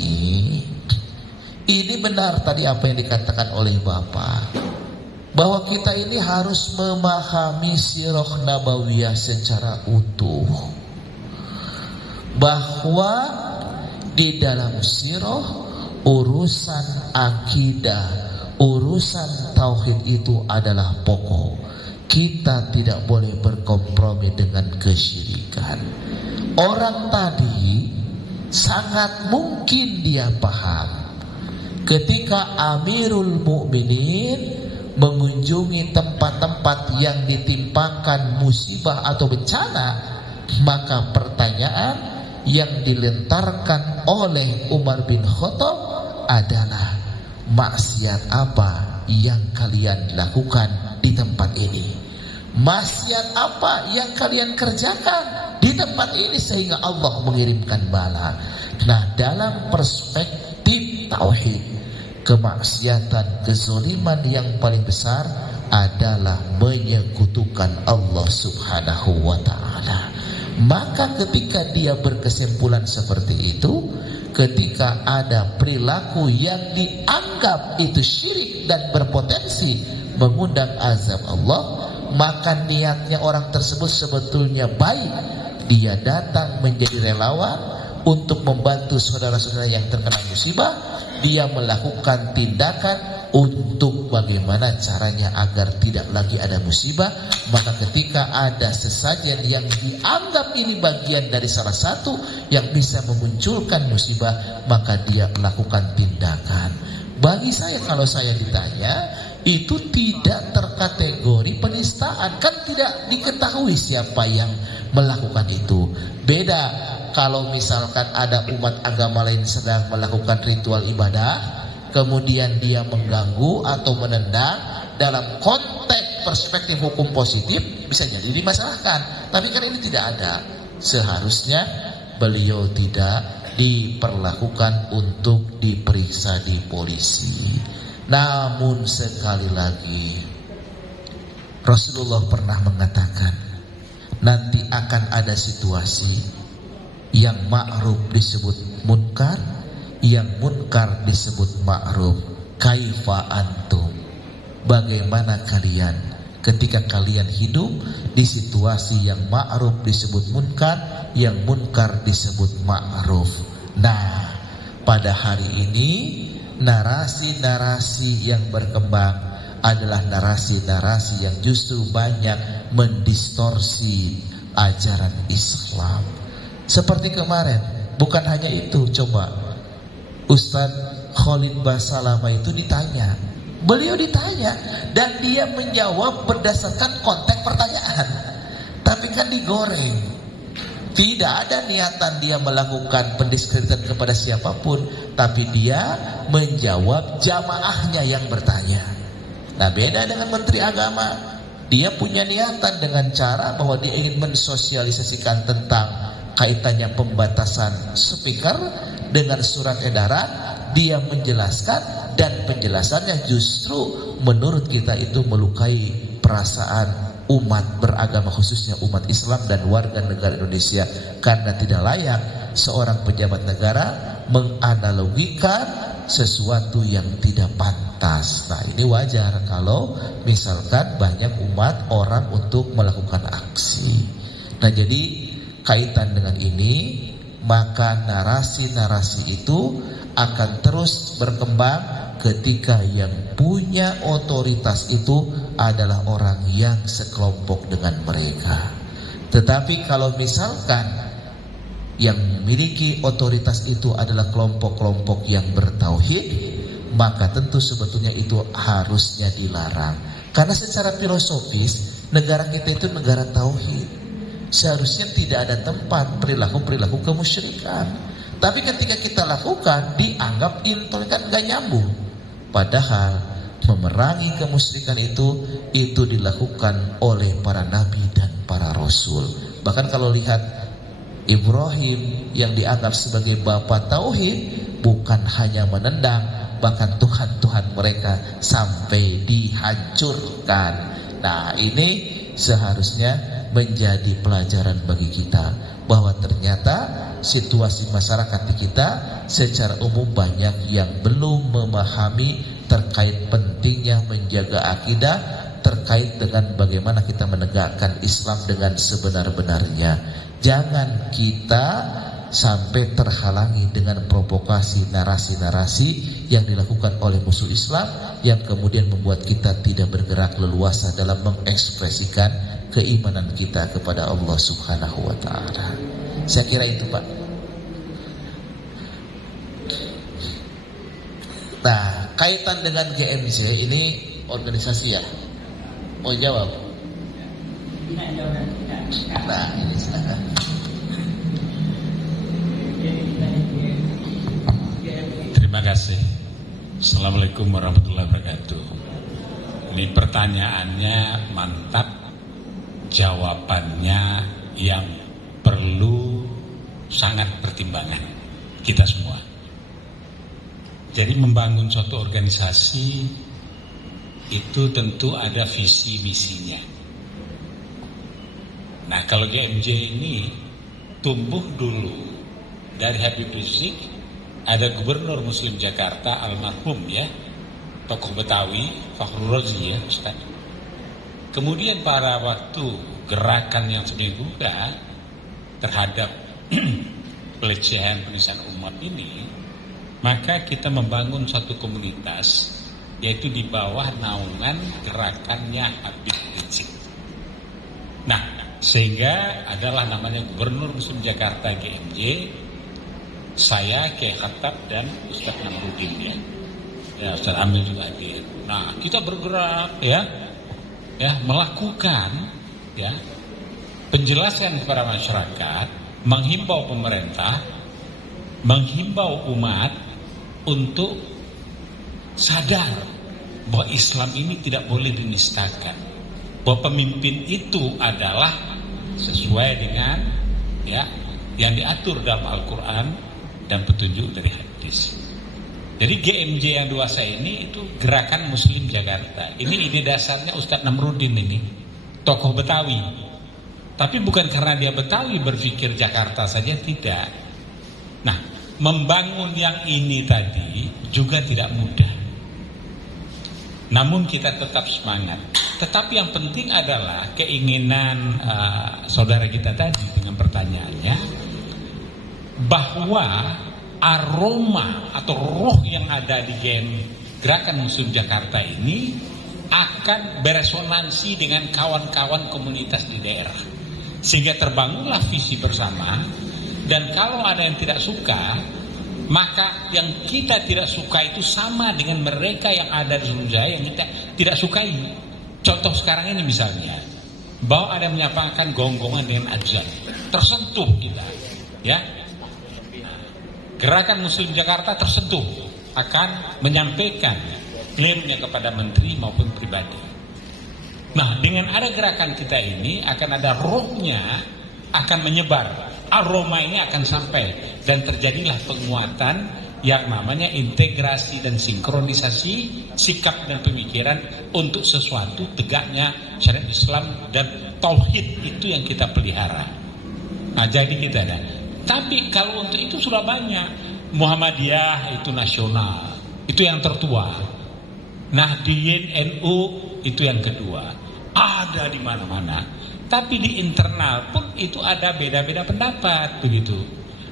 ini benar tadi apa yang dikatakan oleh Bapak, bahwa kita ini harus memahami sirah nabawiyah secara utuh. Bahwa di dalam sirah urusan akidah, urusan tauhid itu adalah pokok. Kita tidak boleh berkompromi dengan kesyirikan. Orang tadi sangat mungkin dia paham ketika Amirul Mukminin mengunjungi tempat-tempat yang ditimpakan musibah atau bencana, maka pertanyaan yang dilentarkan oleh Umar bin Khattab adalah, maksiat apa yang kalian lakukan di tempat ini? Maksiat apa yang kalian kerjakan di tempat ini sehingga Allah mengirimkan bala? Nah, dalam perspektif tauhid, kemaksiatan, kezaliman yang paling besar adalah menyekutukan Allah Subhanahu wa ta'ala. Maka ketika dia berkesimpulan seperti itu, ketika ada perilaku yang dianggap itu syirik dan berpotensi mengundang azab Allah, maka niatnya orang tersebut sebetulnya baik. Dia datang menjadi relawan untuk membantu saudara-saudara yang terkena musibah. Dia melakukan tindakan untuk bagaimana caranya agar tidak lagi ada musibah. Maka ketika ada sesajen yang dianggap ini bagian dari salah satu yang bisa memunculkan musibah, maka dia melakukan tindakan. Bagi saya, kalau saya ditanya, itu tidak terkategori penistaan. Kan tidak diketahui siapa yang melakukan itu. Beda kalau misalkan ada umat agama lain sedang melakukan ritual ibadah, kemudian dia mengganggu atau menendang, dalam konteks perspektif hukum positif bisa jadi dimasalahkan. Tapi kan ini tidak ada. Seharusnya beliau tidak diperlakukan untuk diperiksa di polisi. Namun sekali lagi, Rasulullah pernah mengatakan, nanti akan ada situasi yang ma'ruf disebut munkar, yang munkar disebut ma'ruf. Kaifa antum? Bagaimana kalian ketika kalian hidup di situasi yang ma'ruf disebut munkar, yang munkar disebut ma'ruf? Nah, pada hari ini narasi-narasi yang berkembang adalah narasi-narasi yang justru banyak mendistorsi ajaran Islam. Seperti kemarin Bukan hanya itu, coba Ustadz Khalid Basalama itu ditanya, beliau ditanya dan dia menjawab berdasarkan konteks pertanyaan, tapi kan digoreng. Tidak ada niatan dia melakukan pendiskreditan kepada siapapun, tapi dia menjawab jamaahnya yang bertanya. Nah, beda dengan Menteri Agama. Dia punya niatan dengan cara bahwa dia ingin mensosialisasikan tentang kaitannya pembatasan speaker dengan surat edaran. Dia menjelaskan, dan penjelasannya justru menurut kita itu melukai perasaan umat beragama, khususnya umat Islam dan warga negara Indonesia, karena tidak layak seorang pejabat negara menganalogikan sesuatu yang tidak pantas. Nah, ini wajar kalau misalkan banyak umat orang untuk melakukan aksi. Nah, jadi kaitan dengan ini, maka narasi-narasi itu akan terus berkembang ketika yang punya otoritas itu adalah orang yang sekelompok dengan mereka. Tetapi kalau misalkan yang memiliki otoritas itu adalah kelompok-kelompok yang bertauhid, maka tentu sebetulnya itu harusnya dilarang. Karena secara filosofis negara kita itu negara tauhid. Seharusnya tidak ada tempat perilaku-perilaku kemusyrikan. Tapi ketika kita lakukan, dianggap intoleran, gak nyambung. Padahal memerangi kemusyrikan itu dilakukan oleh para nabi dan para rasul. Bahkan kalau lihat Ibrahim yang dianggap sebagai bapak tauhid, bukan hanya menendang, bahkan Tuhan-Tuhan mereka sampai dihancurkan. Nah, ini seharusnya menjadi pelajaran bagi kita, bahwa ternyata situasi masyarakat di kita secara umum banyak yang belum memahami terkait pentingnya menjaga akidah, terkait dengan bagaimana kita menegakkan Islam dengan sebenar-benarnya. Jangan kita sampai terhalangi dengan provokasi narasi-narasi yang dilakukan oleh musuh Islam, yang kemudian membuat kita tidak bergerak leluasa dalam mengekspresikan keimanan kita kepada Allah Subhanahu wa ta'ala. Saya kira itu, Pak. Nah, kaitan dengan GMJ ini organisasi ya? Mau jawab? Nah, ini silakan. Terima kasih. Assalamualaikum warahmatullahi wabarakatuh. Ini pertanyaannya mantap, jawabannya yang perlu sangat pertimbangan kita semua. Jadi membangun suatu organisasi itu tentu ada visi misinya. Nah, kalau GMJ ini tumbuh dulu dari Habib Rizik, ada Gubernur Muslim Jakarta almarhum ya, tokoh Betawi Fakhrul Razi ya Ustaz. Kemudian pada waktu gerakan yang sedemikian terhadap pelecehan penistaan umat ini, maka kita membangun suatu komunitas, yaitu di bawah naungan gerakannya Habib Rizik. Nah, sehingga adalah namanya Gubernur Muslim Jakarta GMJ, saya Kiai Khattab dan Ustaz Namruddin ya Ustaz Amil juga hadir. Nah, kita bergerak ya melakukan ya penjelasan kepada masyarakat, menghimbau pemerintah, menghimbau umat untuk sadar bahwa Islam ini tidak boleh dinistakan, bahwa pemimpin itu adalah sesuai dengan ya yang diatur dalam Al-Quran dan petunjuk dari hadis. Jadi GMJ yang dua saya ini itu Gerakan Muslim Jakarta. Ini ide dasarnya Ustaz Namruddin ini, tokoh Betawi. Tapi bukan karena dia Betawi berpikir Jakarta saja, tidak. Nah, membangun yang ini tadi juga tidak mudah. Namun kita tetap semangat. Tetapi yang penting adalah keinginan saudara kita tadi dengan pertanyaannya, bahwa aroma atau roh yang ada di Gerakan Muslim Jakarta ini akan beresonansi dengan kawan-kawan komunitas di daerah, sehingga terbangunlah visi bersama Dan kalau ada yang tidak suka, maka yang kita tidak suka itu sama dengan mereka yang ada di Sunjaya yang kita tidak sukai. Contoh sekarang ini misalnya, bahwa ada yang menyampaikan gonggongan dengan azan, tersentuh kita, ya. Gerakan Muslim Jakarta tersentuh akan menyampaikan klaimnya kepada menteri maupun pribadi. Nah, dengan ada gerakan kita ini akan ada rohnya akan menyebar, aroma ini akan sampai dan terjadilah penguatan yang namanya integrasi dan sinkronisasi sikap dan pemikiran untuk sesuatu tegaknya syariat Islam dan tauhid itu yang kita pelihara. Nah, jadi kita ada. Tapi kalau untuk itu sudah banyak. Muhammadiyah itu nasional, itu yang tertua. Nahdliyin NU itu yang kedua. Ada di mana-mana. Tapi di internal pun itu ada beda-beda pendapat begitu.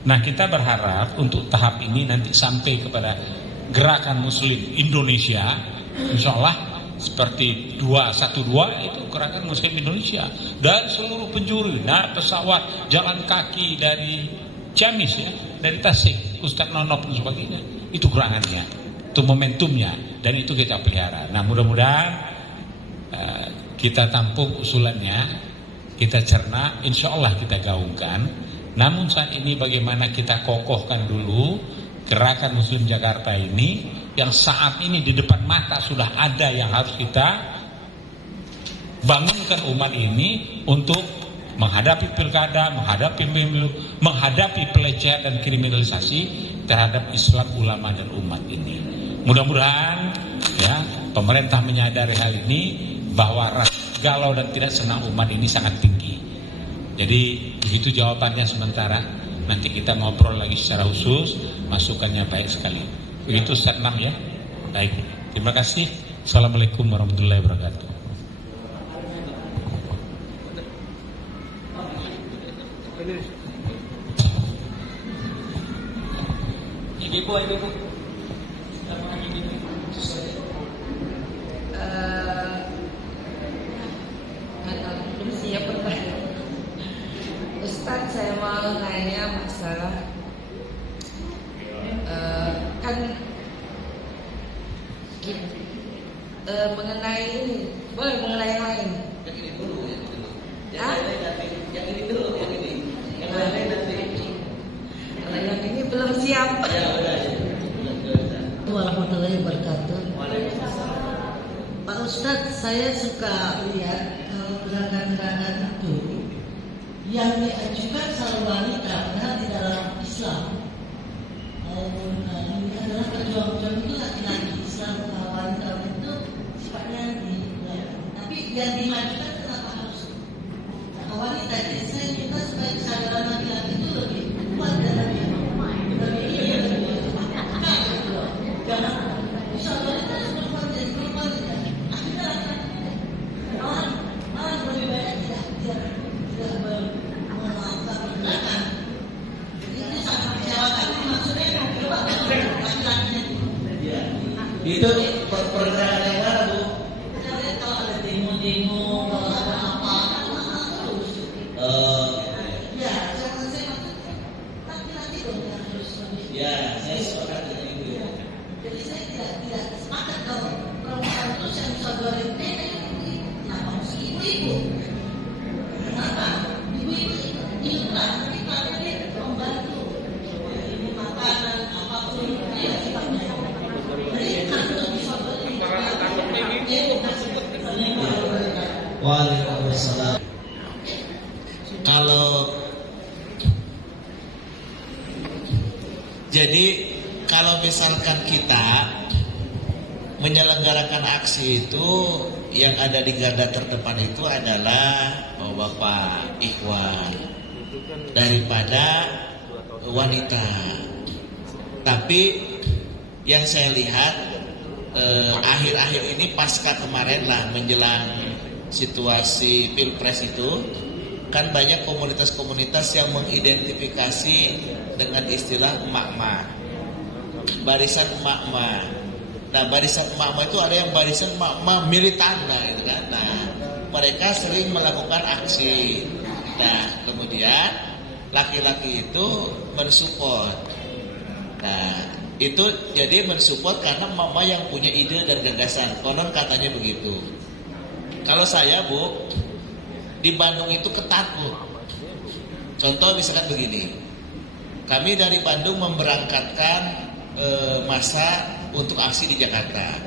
Nah, kita berharap untuk tahap ini nanti sampai kepada gerakan Muslim Indonesia, insya Allah seperti 212 itu gerakan Muslim Indonesia dari seluruh penjuru, naik pesawat, jalan kaki dari Ciamis ya, dari Tasik, Ustadz Nonop dan sebagainya. Itu gerakannya, itu momentumnya, dan itu kita pelihara. Nah, mudah-mudahan kita tampung usulannya, kita cerna, insya Allah kita gaungkan. Namun saat ini bagaimana kita kokohkan dulu gerakan Muslim Jakarta ini, yang saat ini di depan mata sudah ada yang harus kita bangunkan umat ini untuk menghadapi pilkada, menghadapi pemilu, menghadapi pelecehan dan kriminalisasi terhadap Islam, ulama dan umat ini. Mudah-mudahan ya pemerintah menyadari hal ini, bahwa rasa galau dan tidak senang umat ini sangat tinggi. Jadi begitu jawabannya sementara. Nanti kita ngobrol lagi secara khusus, masukannya baik sekali. Begitu Ustaz Nam ya. Baik. Terima kasih. Assalamualaikum warahmatullahi wabarakatuh. Ibu. Belum siap bertanya. Ustaz, saya mau nanya masalah kan mengenai ini, boleh mengenai yang lain? Yang ini dulu. Kalau yang ini belum siap. Warahmatullahi wabarakatuh. Pak Ustadz, saya suka lihat gerakan-gerakan itu yang diajukan selalu wanita, padahal di dalam Islam ini adalah pejuang-pejuang itu laki-laki. Islam wanita itu sifatnya tapi yang dimajukan kenapa harus wanita? Jadi saya minta supaya kesadaran laki-laki itu lebih kuat dan lebih jangan bisa wanita perempuan jadi perempuan akhirnya malah lebih banyak tidak melakukan pergerakan. Jadi ini sangat kecewakan. Maksudnya laki-laki itu pergerakan yang mana Bu? Kita lihat kalau ada demo-demo, kalau ada apa terus. Ya, saya maksudnya laki-laki dong yang harus lebih. Ya, saya sepakat dengan itu. Jadi saya tidak sepakat kalau perempuan itu yang bisa goreng kenapa mesti ibu-ibu? Kenapa? Ibu-ibu lah, tapi kalau dia membantu ini makanan apapun dia sifatnya. Jadi kalau bisa Waalaikumsalam. Kalau misalkan kita menyelenggarakan aksi itu, yang ada di garda terdepan itu adalah bapak ikhwan daripada wanita. Tapi yang saya lihat akhir-akhir ini pasca kemarin lah menjelang situasi pilpres itu, kan banyak komunitas-komunitas yang mengidentifikasi dengan istilah emak-emak, barisan emak-emak. Nah, barisan emak-emak itu ada yang barisan emak-emak militan lah, gitu kan. Nah, mereka sering melakukan aksi. Nah, kemudian laki-laki itu mensupport. Nah, itu jadi mensupport karena mama yang punya ide dan gagasan. Konon katanya begitu. Kalau saya, Bu, di Bandung itu ketat, Bu. Contoh misalkan begini. Kami dari Bandung memberangkatkan massa untuk aksi di Jakarta.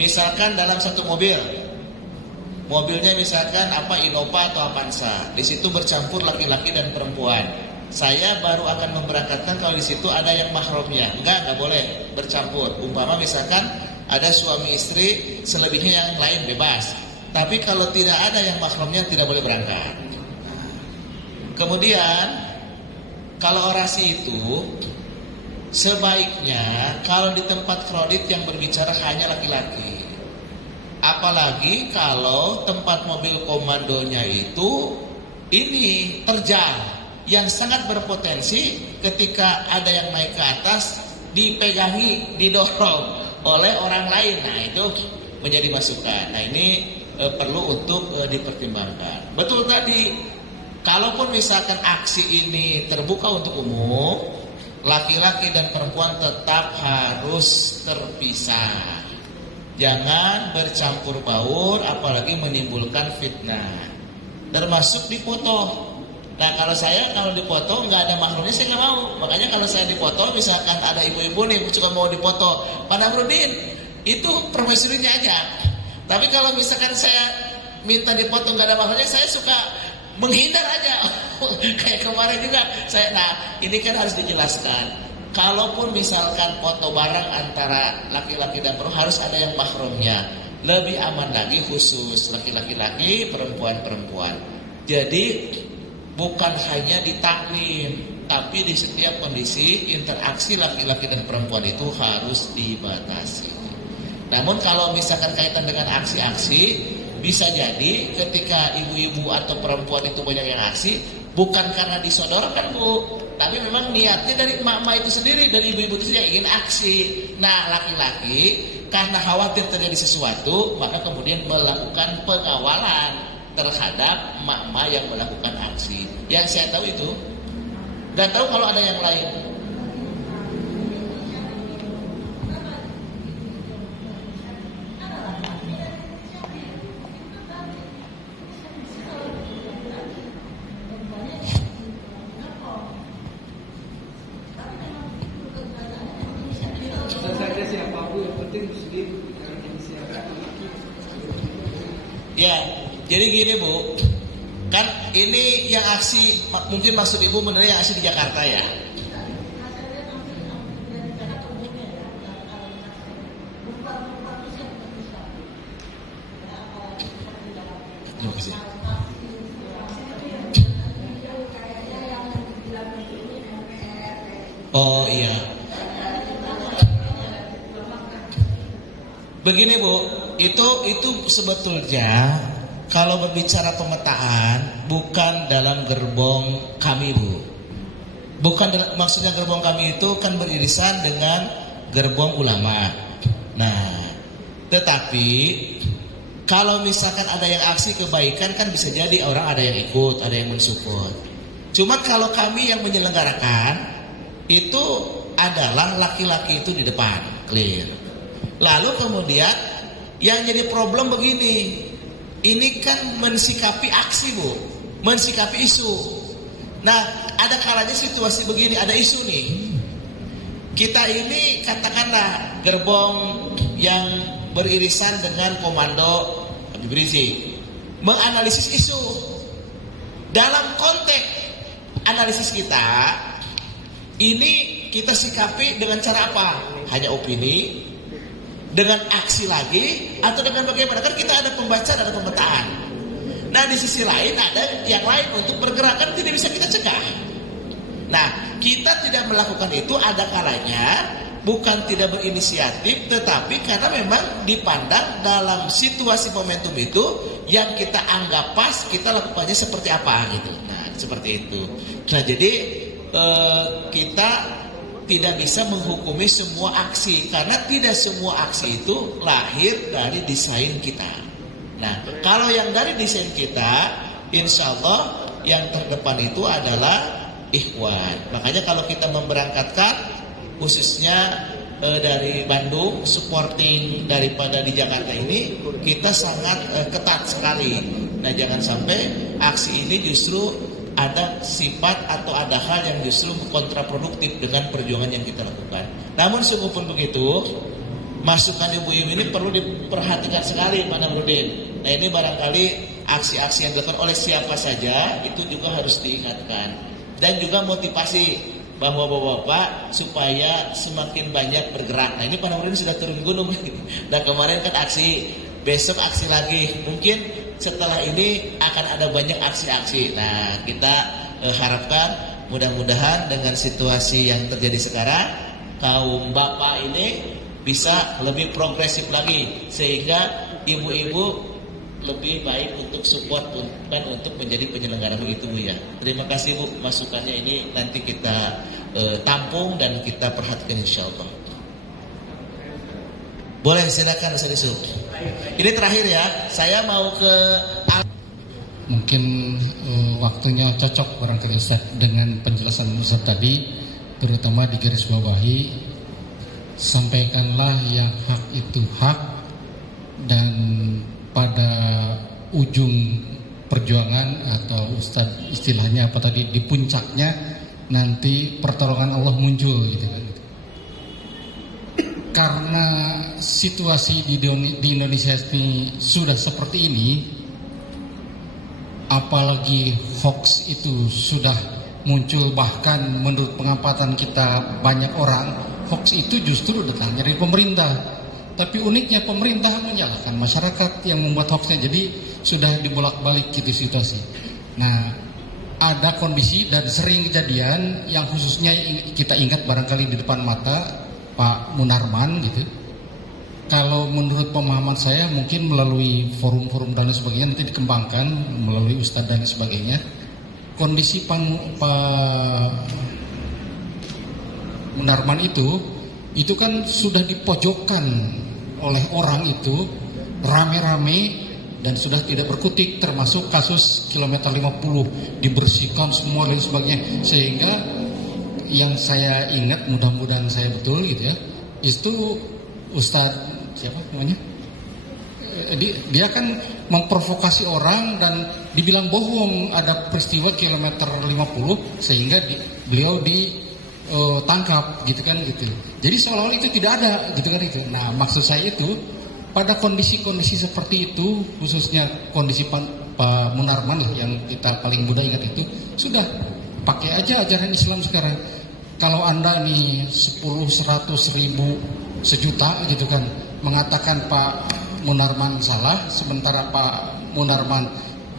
Misalkan dalam satu mobil. Mobilnya misalkan Innova atau Avanza. Di situ bercampur laki-laki dan perempuan. Saya baru akan memberangkatkan kalau di situ ada yang mahramnya. Enggak boleh bercampur. Umpama misalkan ada suami istri, selebihnya yang lain bebas. Tapi kalau tidak ada yang mahramnya tidak boleh berangkat. Kemudian kalau orasi itu sebaiknya kalau di tempat kredit yang berbicara hanya laki-laki. Apalagi kalau tempat mobil komandonya itu ini terjal yang sangat berpotensi ketika ada yang naik ke atas dipegangi, didorong oleh orang lain. Nah, itu menjadi masukan. Nah, ini perlu untuk dipertimbangkan. Betul tadi, kalaupun misalkan aksi ini terbuka untuk umum, laki-laki dan perempuan tetap harus terpisah. Jangan bercampur baur, apalagi menimbulkan fitnah. Termasuk dipoto. Nah, kalau dipoto nggak ada mahramnya, saya nggak mau. Makanya kalau saya dipoto, misalkan ada ibu-ibu nih juga mau dipoto, Pak Namrudin, itu permaisurinya aja. Tapi kalau misalkan saya minta dipoto nggak ada mahramnya, saya suka menghindar aja. Kayak kemarin juga nah ini kan harus dijelaskan. Kalaupun misalkan foto bareng antara laki-laki dan perempuan harus ada yang mahramnya. Lebih aman lagi khusus laki-laki, perempuan-perempuan. Jadi bukan hanya di taklim, tapi di setiap kondisi interaksi laki-laki dan perempuan itu harus dibatasi. Namun kalau misalkan kaitan dengan aksi-aksi, bisa jadi ketika ibu-ibu atau perempuan itu banyak yang aksi, bukan karena disodorkan, Bu, tapi memang niatnya dari emak-emak itu sendiri, dari ibu-ibu itu yang ingin aksi. Nah, laki-laki karena khawatir terjadi sesuatu, maka kemudian melakukan pengawalan terhadap emak-emak yang melakukan aksi. Yang saya tahu itu, nggak tahu kalau ada yang lain. Ya, jadi gini, Bu, kan ini yang aksi, mungkin maksud Ibu benar yang aksi di Jakarta ya. Oh iya. Begini, Bu, itu sebetulnya kalau berbicara pemetaan bukan dalam gerbong kami, Bu. Maksudnya gerbong kami itu kan beririsan dengan gerbong ulama. Nah, tetapi kalau misalkan ada yang aksi kebaikan kan bisa jadi orang ada yang ikut, ada yang mensupport. Cuma kalau kami yang menyelenggarakan itu adalah laki-laki itu di depan, clear. Lalu kemudian yang jadi problem begini, ini kan mensikapi aksi, Bu, mensikapi isu. Nah, ada kalanya situasi begini, ada isu nih. Kita ini katakanlah gerbong yang beririsan dengan komando Habib Rizik menganalisis isu. Dalam konteks analisis kita, ini kita sikapi dengan cara apa? Hanya opini, dengan aksi lagi, atau dengan bagaimana? Kan kita ada pembacaan, ada pemetaan. Nah, di sisi lain ada yang lain untuk pergerakan tidak bisa kita cegah. Nah, kita tidak melakukan itu ada kalanya bukan tidak berinisiatif, tetapi karena memang dipandang dalam situasi momentum itu yang kita anggap pas, kita lakukannya seperti apa gitu. Nah, seperti itu. Nah, jadi kita tidak bisa menghukumi semua aksi karena tidak semua aksi itu lahir dari desain kita. Nah, kalau yang dari desain kita, insya Allah yang terdepan itu adalah ikhwan. Makanya kalau kita memberangkatkan khususnya dari Bandung, supporting daripada di Jakarta ini, kita sangat ketat sekali. Nah, jangan sampai aksi ini justru ada sifat atau ada hal yang justru kontraproduktif dengan perjuangan yang kita lakukan. Namun sungguh pun begitu, masukan ibu-ibu ini perlu diperhatikan sekali, Pak Namruddin. Nah, ini barangkali aksi-aksi yang dilakukan oleh siapa saja itu juga harus diingatkan. Dan juga motivasi bahwa bapak-bapak supaya semakin banyak bergerak. Nah, ini Pak Namruddin sudah turun gunung. Nah, kemarin kan aksi, besok aksi lagi. Mungkin setelah ini akan ada banyak aksi-aksi. Nah, kita harapkan mudah-mudahan dengan situasi yang terjadi sekarang, kaum bapak ini bisa lebih progresif lagi, sehingga ibu-ibu lebih baik untuk support dan untuk menjadi penyelenggara begitu, Bu ya. Terima kasih, Bu, masukannya ini nanti kita tampung dan kita perhatikan insyaallah. Boleh, silakan Ustaz Yusuf. Ini terakhir ya, saya mau ke Mungkin waktunya cocok barangkali Ustaz dengan penjelasan Ustaz tadi, terutama di garis bawahi, sampaikanlah yang hak itu hak, dan pada ujung perjuangan atau Ustaz istilahnya apa tadi, di puncaknya nanti pertolongan Allah muncul gitu kan. Karena situasi di Indonesia ini sudah seperti ini, apalagi hoax itu sudah muncul, bahkan menurut pengamatan kita banyak orang, hoax itu justru datangnya dari pemerintah. Tapi uniknya pemerintah menyalahkan masyarakat yang membuat hoaxnya, jadi sudah dibolak-balik gitu situasi. Nah, ada kondisi dan sering kejadian yang khususnya kita ingat barangkali di depan mata Pak Munarman gitu. Kalau menurut pemahaman saya mungkin melalui forum-forum dan sebagainya nanti dikembangkan melalui Ustadz dan sebagainya. Kondisi Pak Munarman itu kan sudah dipojokkan oleh orang itu rame-rame dan sudah tidak berkutik, termasuk kasus kilometer 50 dibersihkan semua dan sebagainya, sehingga yang saya ingat, mudah-mudahan saya betul gitu ya, itu Ustadz siapa namanya, dia kan memprovokasi orang dan dibilang bohong ada peristiwa kilometer 50 sehingga beliau ditangkap gitu kan gitu. Jadi seolah-olah itu tidak ada gitu kan itu. Nah, maksud saya itu pada kondisi-kondisi seperti itu, khususnya kondisi Pak Munarman lah yang kita paling mudah ingat itu, sudah pakai aja ajaran Islam sekarang. Kalau Anda nih 10, 100 ribu, sejuta gitu kan mengatakan Pak Munarman salah, sementara Pak Munarman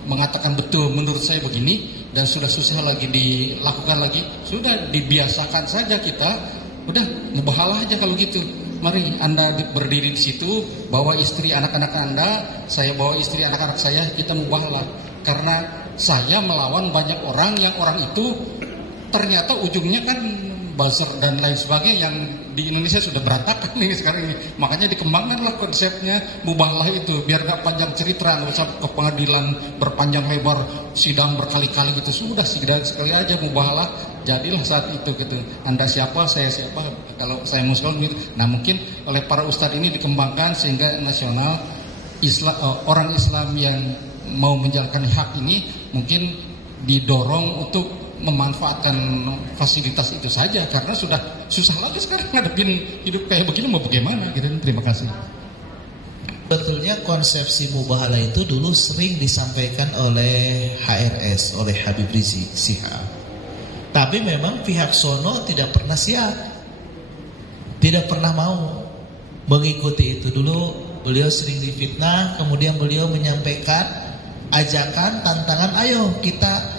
mengatakan betul menurut saya begini, dan sudah susah lagi dilakukan lagi, sudah dibiasakan saja kita, udah mubahalah aja kalau gitu. Mari Anda berdiri di situ, bawa istri anak-anak Anda, saya bawa istri anak-anak saya, kita mubahalah. Karena saya melawan banyak orang yang orang itu ternyata ujungnya kan buzzer dan lain sebagainya yang di Indonesia sudah berantakan nih sekarang ini. Makanya dikembangkanlah konsepnya mubahalah itu, biar gak panjang cerita, nggak usah ke pengadilan berpanjang lebar, sidang berkali-kali gitu, sudah sekali aja mubahalah, jadilah saat itu gitu. Anda siapa, saya siapa, kalau saya muslim gitu. Nah, mungkin oleh para ustadz ini dikembangkan sehingga nasional Islam, orang Islam yang mau menjalankan hak ini mungkin didorong untuk memanfaatkan fasilitas itu saja, karena sudah susah lagi sekarang ngadepin hidup kayak begini, mau bagaimana gitu. Terima kasih. Betulnya konsepsi mubahalah itu dulu sering disampaikan oleh HRS, oleh Habib Rizik Sihab. Tapi memang pihak sono tidak pernah siap, tidak pernah mau mengikuti itu. Dulu beliau sering difitnah, kemudian beliau menyampaikan ajakan, tantangan, ayo kita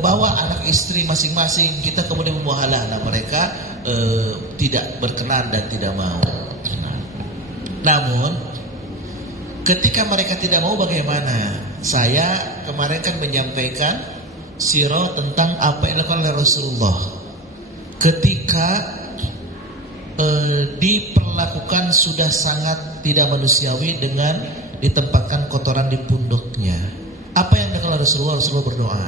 bawa anak istri masing-masing, kita kemudian memubahalah. Nah, mereka tidak berkenan dan tidak mau. Namun ketika mereka tidak mau, bagaimana? Saya kemarin kan menyampaikan sirah tentang apa yang dilakukan oleh Rasulullah ketika diperlakukan sudah sangat tidak manusiawi dengan ditempatkan kotoran di pundaknya. Apa yang dilakukan Rasulullah? Rasulullah berdoa,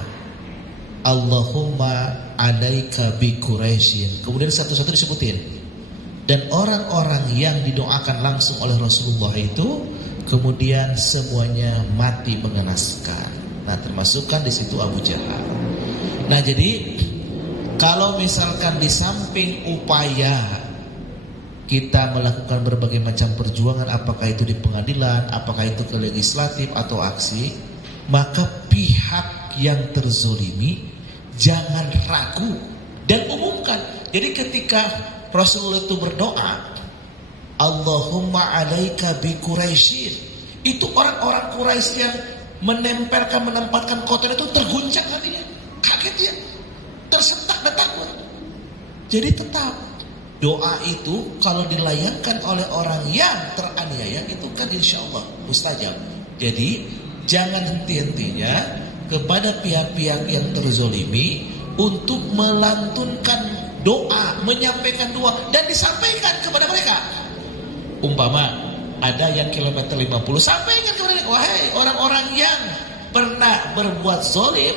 Allahumma alaika bi Quraisyin. Kemudian satu-satu disebutin. Dan orang-orang yang didoakan langsung oleh Rasulullah itu kemudian semuanya mati mengenaskan. Nah, termasukkan di situ Abu Jahal. Nah, jadi kalau misalkan di samping upaya kita melakukan berbagai macam perjuangan, apakah itu di pengadilan, apakah itu ke legislatif atau aksi, maka pihak yang terzolimi jangan ragu dan umumkan. Jadi ketika Rasulullah itu berdoa, Allahumma alaika bi Quraisyin, itu orang-orang Quraisy yang menempatkan kotor itu terguncang hatinya, kaget dia, tersentak dan takut. Jadi tetap doa itu kalau dilayangkan oleh orang yang teraniaya itu kan insya Allah mustajab. Jadi jangan henti-hentinya kepada pihak-pihak yang terzolimi untuk melantunkan doa, menyampaikan doa dan disampaikan kepada mereka. Umpama ada yang kilometer 50, sampaikan kepada mereka, wahai orang-orang yang pernah berbuat zalim,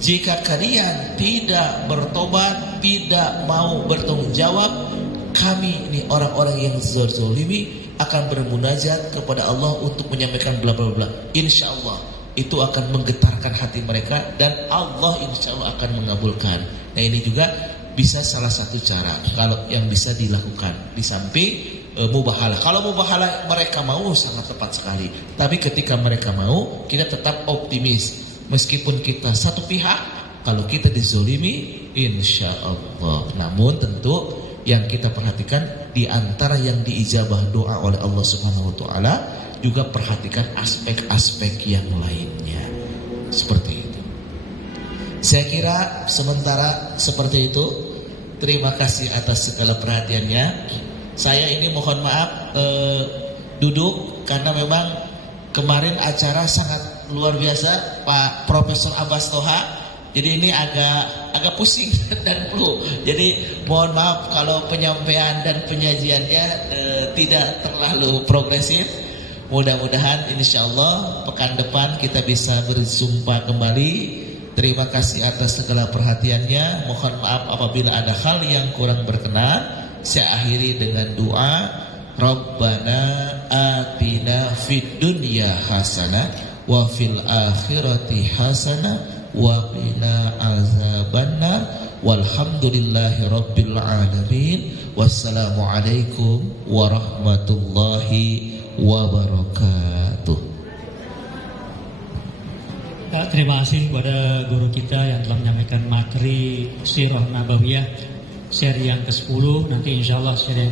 jika kalian tidak bertobat, tidak mau bertanggung jawab, kami ini orang-orang yang zalimi akan bermunajat kepada Allah untuk menyampaikan bla bla bla. Insya Allah itu akan menggetarkan hati mereka dan Allah insya Allah akan mengabulkan. Nah, ini juga bisa salah satu cara kalau yang bisa dilakukan di samping mubahalah. Kalau mubahalah mereka mau sangat tepat sekali. Tapi ketika mereka mau, kita tetap optimis. Meskipun kita satu pihak, kalau kita dizolimi, insya Allah. Namun tentu yang kita perhatikan di antara yang diijabah doa oleh Allah Subhanahu Wa Taala juga perhatikan aspek-aspek yang lainnya. Seperti itu. Saya kira sementara seperti itu. Terima kasih atas segala perhatiannya. Saya ini mohon maaf duduk karena memang kemarin acara sangat luar biasa Pak Profesor Abbas Toha. Jadi ini agak pusing dan flu. Jadi mohon maaf kalau penyampaian dan penyajiannya tidak terlalu progresif. Mudah-mudahan insyaallah pekan depan kita bisa berjumpa kembali. Terima kasih atas segala perhatiannya. Mohon maaf apabila ada hal yang kurang berkenan. Saya akhiri dengan doa. Rabbana atina fid dunya hasanah wa fil akhirati hasanah wa qina azabannar. Walhamdulillahi rabbil alamin. Wassalamualaikum warahmatullahi wabarakatuh. Terima kasih kepada guru kita yang telah menyampaikan materi Sirah Nabawiyah seri yang ke-10. Nanti insya Allah seri yang